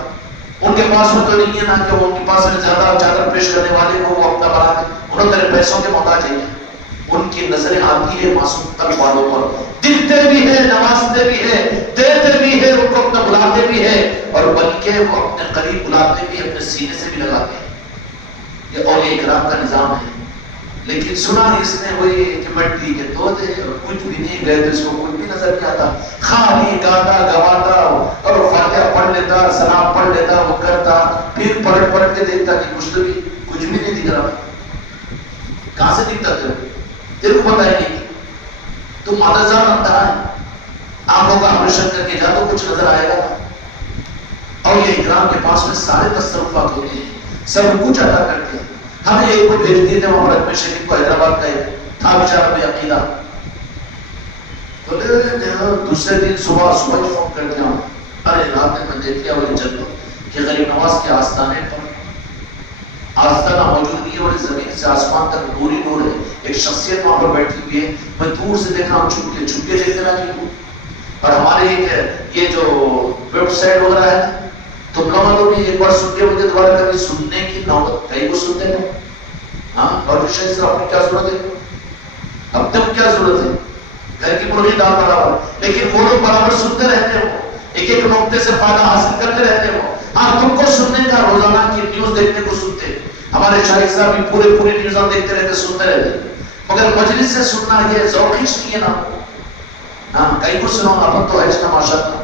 ان کے پاس میں تو نہیں ہے نا کہ وہ ان کے پاس میں زیادہ چادر پیش کرنے والے کو وہ اپنا بنا دے، انہوں تیرے پیسوں کے محتاج ہیں۔ ان کی نظریں آتی ہے معصوم تک والوں پر، دکھتے بھی ہیں، نوازتے بھی ہیں، دیتے بھی ہیں، ان کو اپنا بلاتے بھی ہیں، اور بلکہ وہ اپنے قریب بلاتے بھی، اپنے سینے سے بھی لگاتے ہیں۔ یہ اولیاء کرام کا نظام ہے۔ لیکن سنا اس نے وہی کہ مٹی کے طوطے اور کچھ بھی نہیں، گئے تو اس کو کچھ بھی نظر نہیں آتا، خالی گاتا گواتا اور فاتحہ پڑھ لیتا، سلام پڑھ لیتا، وہ کرتا، پھر پلٹ کے دیکھتا کہ کچھ تو بھی کچھ بھی نہیں دکھ رہا۔ کہاں سے دکھتا تیرے کو پتہ ہی نہیں، تو مدرسہ اندھا ہے، آنکھوں کا آپریشن کر کے جا تو کچھ نظر آئے گا۔ اور یہ اکرام کے پاس میں سارے تصرفات ہوتے ہیں، سب کچھ ادا کرتے ہیں۔ ہمیں ایک کو بھیج دیے تھے وہاں رقم شریف کو، حیدرآباد کا تھا بیچارہ بے عقیدہ، تو دوسرے دن صبح ہی فون کر دیا، ارے رات میں دیکھ لیا وہ چل کہ غریب نواز کے آستانے پر آستانہ موجود نہیں ہے اور زمین سے آسمان تک نور ہی نور ہے، ایک شخصیت وہاں پر بیٹھی ہوئی ہے، میں دور سے دیکھ رہا ہوں، چھپ کے دیکھ رہا ہوں۔ اور ہمارے یہ جو ویب سائٹ وغیرہ ہے، تم لوگوں بھی ایک بار سن کے مجھے دوبارہ کبھی سننے کی نوبت، کئی کو سنتے ہیں ہاں، اور شاید صرف اپنی کیا ضرورت ہے، اب تک کیا ضرورت ہے، گھر کی مرغی دال برابر، لیکن وہ لوگ برابر سنتے رہتے ہو، ایک ایک نقطے سے فائدہ حاصل کرتے رہتے ہو۔ ہاں تم کو سننے کا، روزانہ کی نیوز دیکھنے کو سنتے، ہمارے شاہد صاحب بھی پوری نیوزاں دیکھتے رہتے، سنتے رہتے، مگر مجلس سے سننا یہ ذوق ہی نہیں ہے نا۔ ہاں کئی کو سنو، اپن تو ہے اس کا ماشاءاللہ،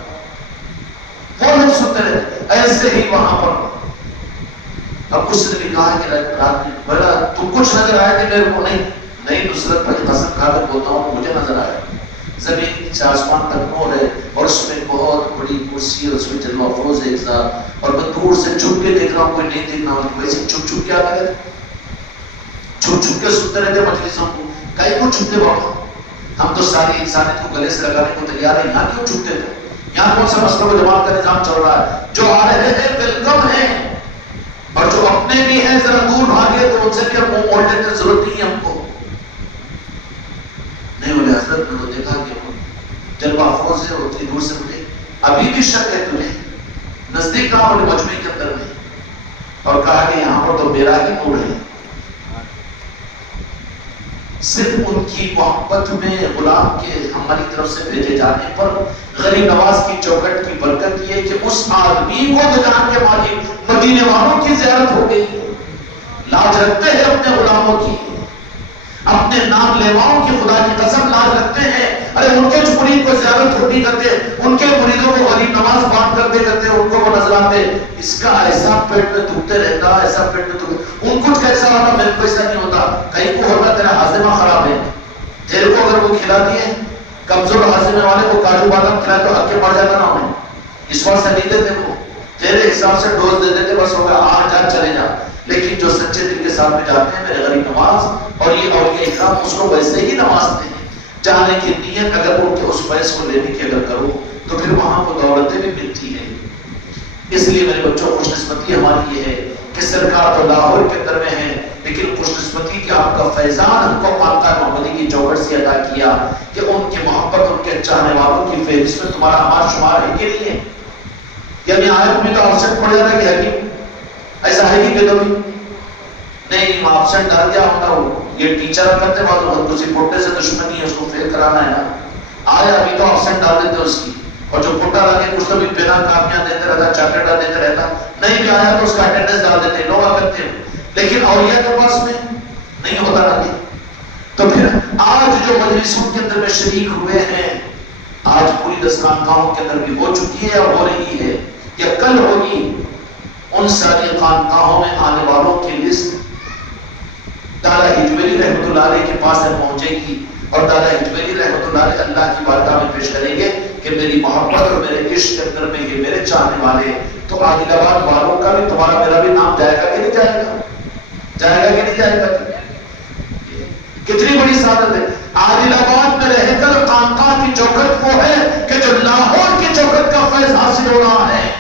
وہ لوگ سنتے رہتے ایسے ہی وہاں پر۔ اب اس نے بھی کہا کہ رات میں بڑا تم کچھ نظر آئے تھے میرے کو؟ نہیں نصرت پر قسم کھا کر بولتا ہوں مجھے نظر آیا، زمین سے آسمان تک نور ہے اور اس میں بہت بڑی کرسی ہے، اس میں جلوہ افروز ہے ایک ذات، اور میں دور سے چھپ کے دیکھ رہا ہوں، کوئی نہیں دیکھ رہا ہوں، ویسے چھپ کے آتے رہتے، چھپ کے سنتے رہتے مجلسوں کو، کئی کو چھپتے بابا، ہم تو ساری انسانیت کو گلے سے لگانے کو تیار ہے، یہاں کیوں چھپتے تھے؟ یہاں کون سا مسئلہ و جماعت کا نظام چل رہا ہے؟ جو آ رہے ہیں ویلکم ہیں، اور جو اپنے بھی ہیں ذرا دور بھاگے تو ان سے کیا منہ موڑ لیتے، ضرورت نہیں ہے ہم کو۔ نہیں بولے حضرت نے تو دیکھا کہ جلوہ افروز ہے، اتنی دور سے مجھے ابھی بھی شک ہے تجھے، نزدیک کہاں؟ بولے مجمع کے اندر میں، اور کہا کہ یہاں پر تو میرا ہی نور ہے۔ صرف ان کی محبت میں غلام کے ہماری طرف سے بھیجے جانے پر غریب نواز کی چوکھٹ کی برکت یہ کہ اس آدمی کو دکان کے مالک مدینے والوں کی زیارت ہو گئی، لاج رکھتے ہیں اپنے غلاموں کی، اپنے نام لیواؤں کی خدا کی قسم لاج رکھتے ہیں، ارے ان کے جو مرید کو زیارت ہوتی کرتے، ان کے مریدوں کو غریب نواز بانٹ کرتے کرتے ان کو وہ نظر آتے، اس کا ایسا پیٹ میں دکھتے رہتا، ایسا پیٹ میں دکھتے، ان کچھ کیسا ہوتا، میرے کو ایسا نہیں ہوتا، کہیں کو ہوتا تیرا ہاضمہ خراب ہے، تیرے کو اگر وہ کھلا دیے کمزور ہاضمے والے کو کاجو بادام کھلائے تو ہک کے مر جاتا نا انہیں، اس وقت سے نہیں دیتے، وہ تیرے حساب سے ڈوز دے دیتے، بس ہوگا آ جا چلے جا۔ لیکن جو سچے دل کے ساتھ میں جاتے ہیں میرے غریب نواز اور یہ اولیاء اکرام اس کو ویسے ہی نوازتے ہیں، جانے کی نیت اگر ان کے اس فیض کو لینے کی اگر کرو تو پھر وہاں کو دولتیں بھی ملتی ہیں۔ اس لیے میرے بچوں خوش قسمتی ہماری یہ ہے کہ سرکار تو لاہور کے اندر میں ہے، لیکن خوش قسمتی کہ آپ کا فیضان ہم کو خانقاہ محمدی کی چوکھٹ سے عطا کیا کہ ان کی محبت، ان کے چاہنے والوں کی فہرست میں تمہارا ہمارا شمار ہے کہ نہیں ہے؟ یا میں آیت میں تو آپسنٹ پڑ جانا کہ حکیم ایسا ہے کہ کہہ دو نہیں آپسنٹ ڈال دیا ہوتا ہو، یہ ٹیچر کرتے معلوم ہے کسی پٹے سے دشمنی ہے، اس کو فیل کرانا ہے نا، آیا ابھی تو آپسنٹ ڈال دیتے اس کی، اور جو پٹا لگے کچھ تو بھی بنا کامیاں دیتے رہتا، چاکلیٹا دیتے رہتا، نہیں بھی آیا تو اس کا اٹینڈنس ڈال دیتے، لوگا کرتے ہیں، لیکن اولیاء کے پاس میں نہیں ہوتا لگے۔ تو پھر آج جو مجلسوں کے اندر میں شریک ہوئے ہیں، آج پوری 10 خانقاہوں کے اندر بھی ہو چکی ہے اور ہو رہی ہے یا کل ہوگی، ان ساری خانقاہوں میں آنے والوں کی لسٹ دادا ہجویری رحمۃ اللہ علیہ کے پاس پہنچے گی، اور دادا ہجویری رحمۃ اللہ علیہ اللہ کی بارگاہ میں پیش کریں گے کہ میری محبت اور میرے عشق کے اندر میں یہ میرے چاہنے والے، تو عادل آباد والوں کا بھی تمہارا میرا بھی نام جائے گا کہ نہیں جائے گا؟ جائے گا کہ نہیں جائے گا؟ کتنی بڑی سعادت ہے۔ عادل آباد میں رہ کر خانقاہ کی چوکھٹ وہ ہے کہ جو لاہور کی چوکھٹ کا فیض حاصل ہو رہا ہے،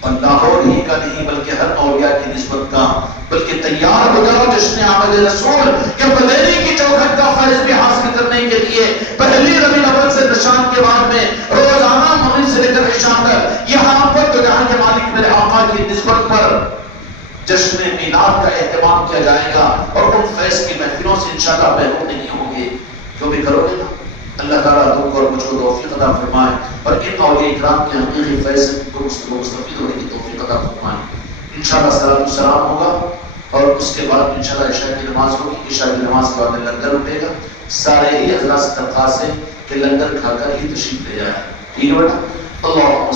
اور لاہور ہی کا نہیں بلکہ ہر اولیاء کی نسبت کا، بلکہ تیار ہو جاؤ جشن آمد رسول کہ بدینی کی چوکھٹ کا فیض بھی حاصل کرنے کے لیے پہلی ربیع الاول سے نشان کے بعد میں روزانہ مغرب سے لے کر عشاء تک یہاں پر تو جہاں کے مالک میرے آقا کی نسبت پر جشن میلاد کا اہتمام کیا جائے گا، اور ان فیض کی محفلوں سے انشاءاللہ محروم نہیں ہوں گے۔ جو بھی کرو گے نا، اللہ تعالیٰ تم کو اور مجھ کو توفیق عطا فرمائے، اور ان اولیاء اکرام کے حقیقی فیض سے تم کو مستفید ہونے کی توفیق عطا فرمائے۔ انشاءاللہ صلاۃ السلام ہوگا، اور اس کے بعد انشاءاللہ عشاء کی نماز ہوگی، عشاء کی نماز کے بعد میں لنگر اٹھے گا، سارے ہی حضرات سے درخواست ہے کہ لنگر کھا کر ہی تشریف لے جائیں، ٹھیک ہے بیٹا؟ اللہ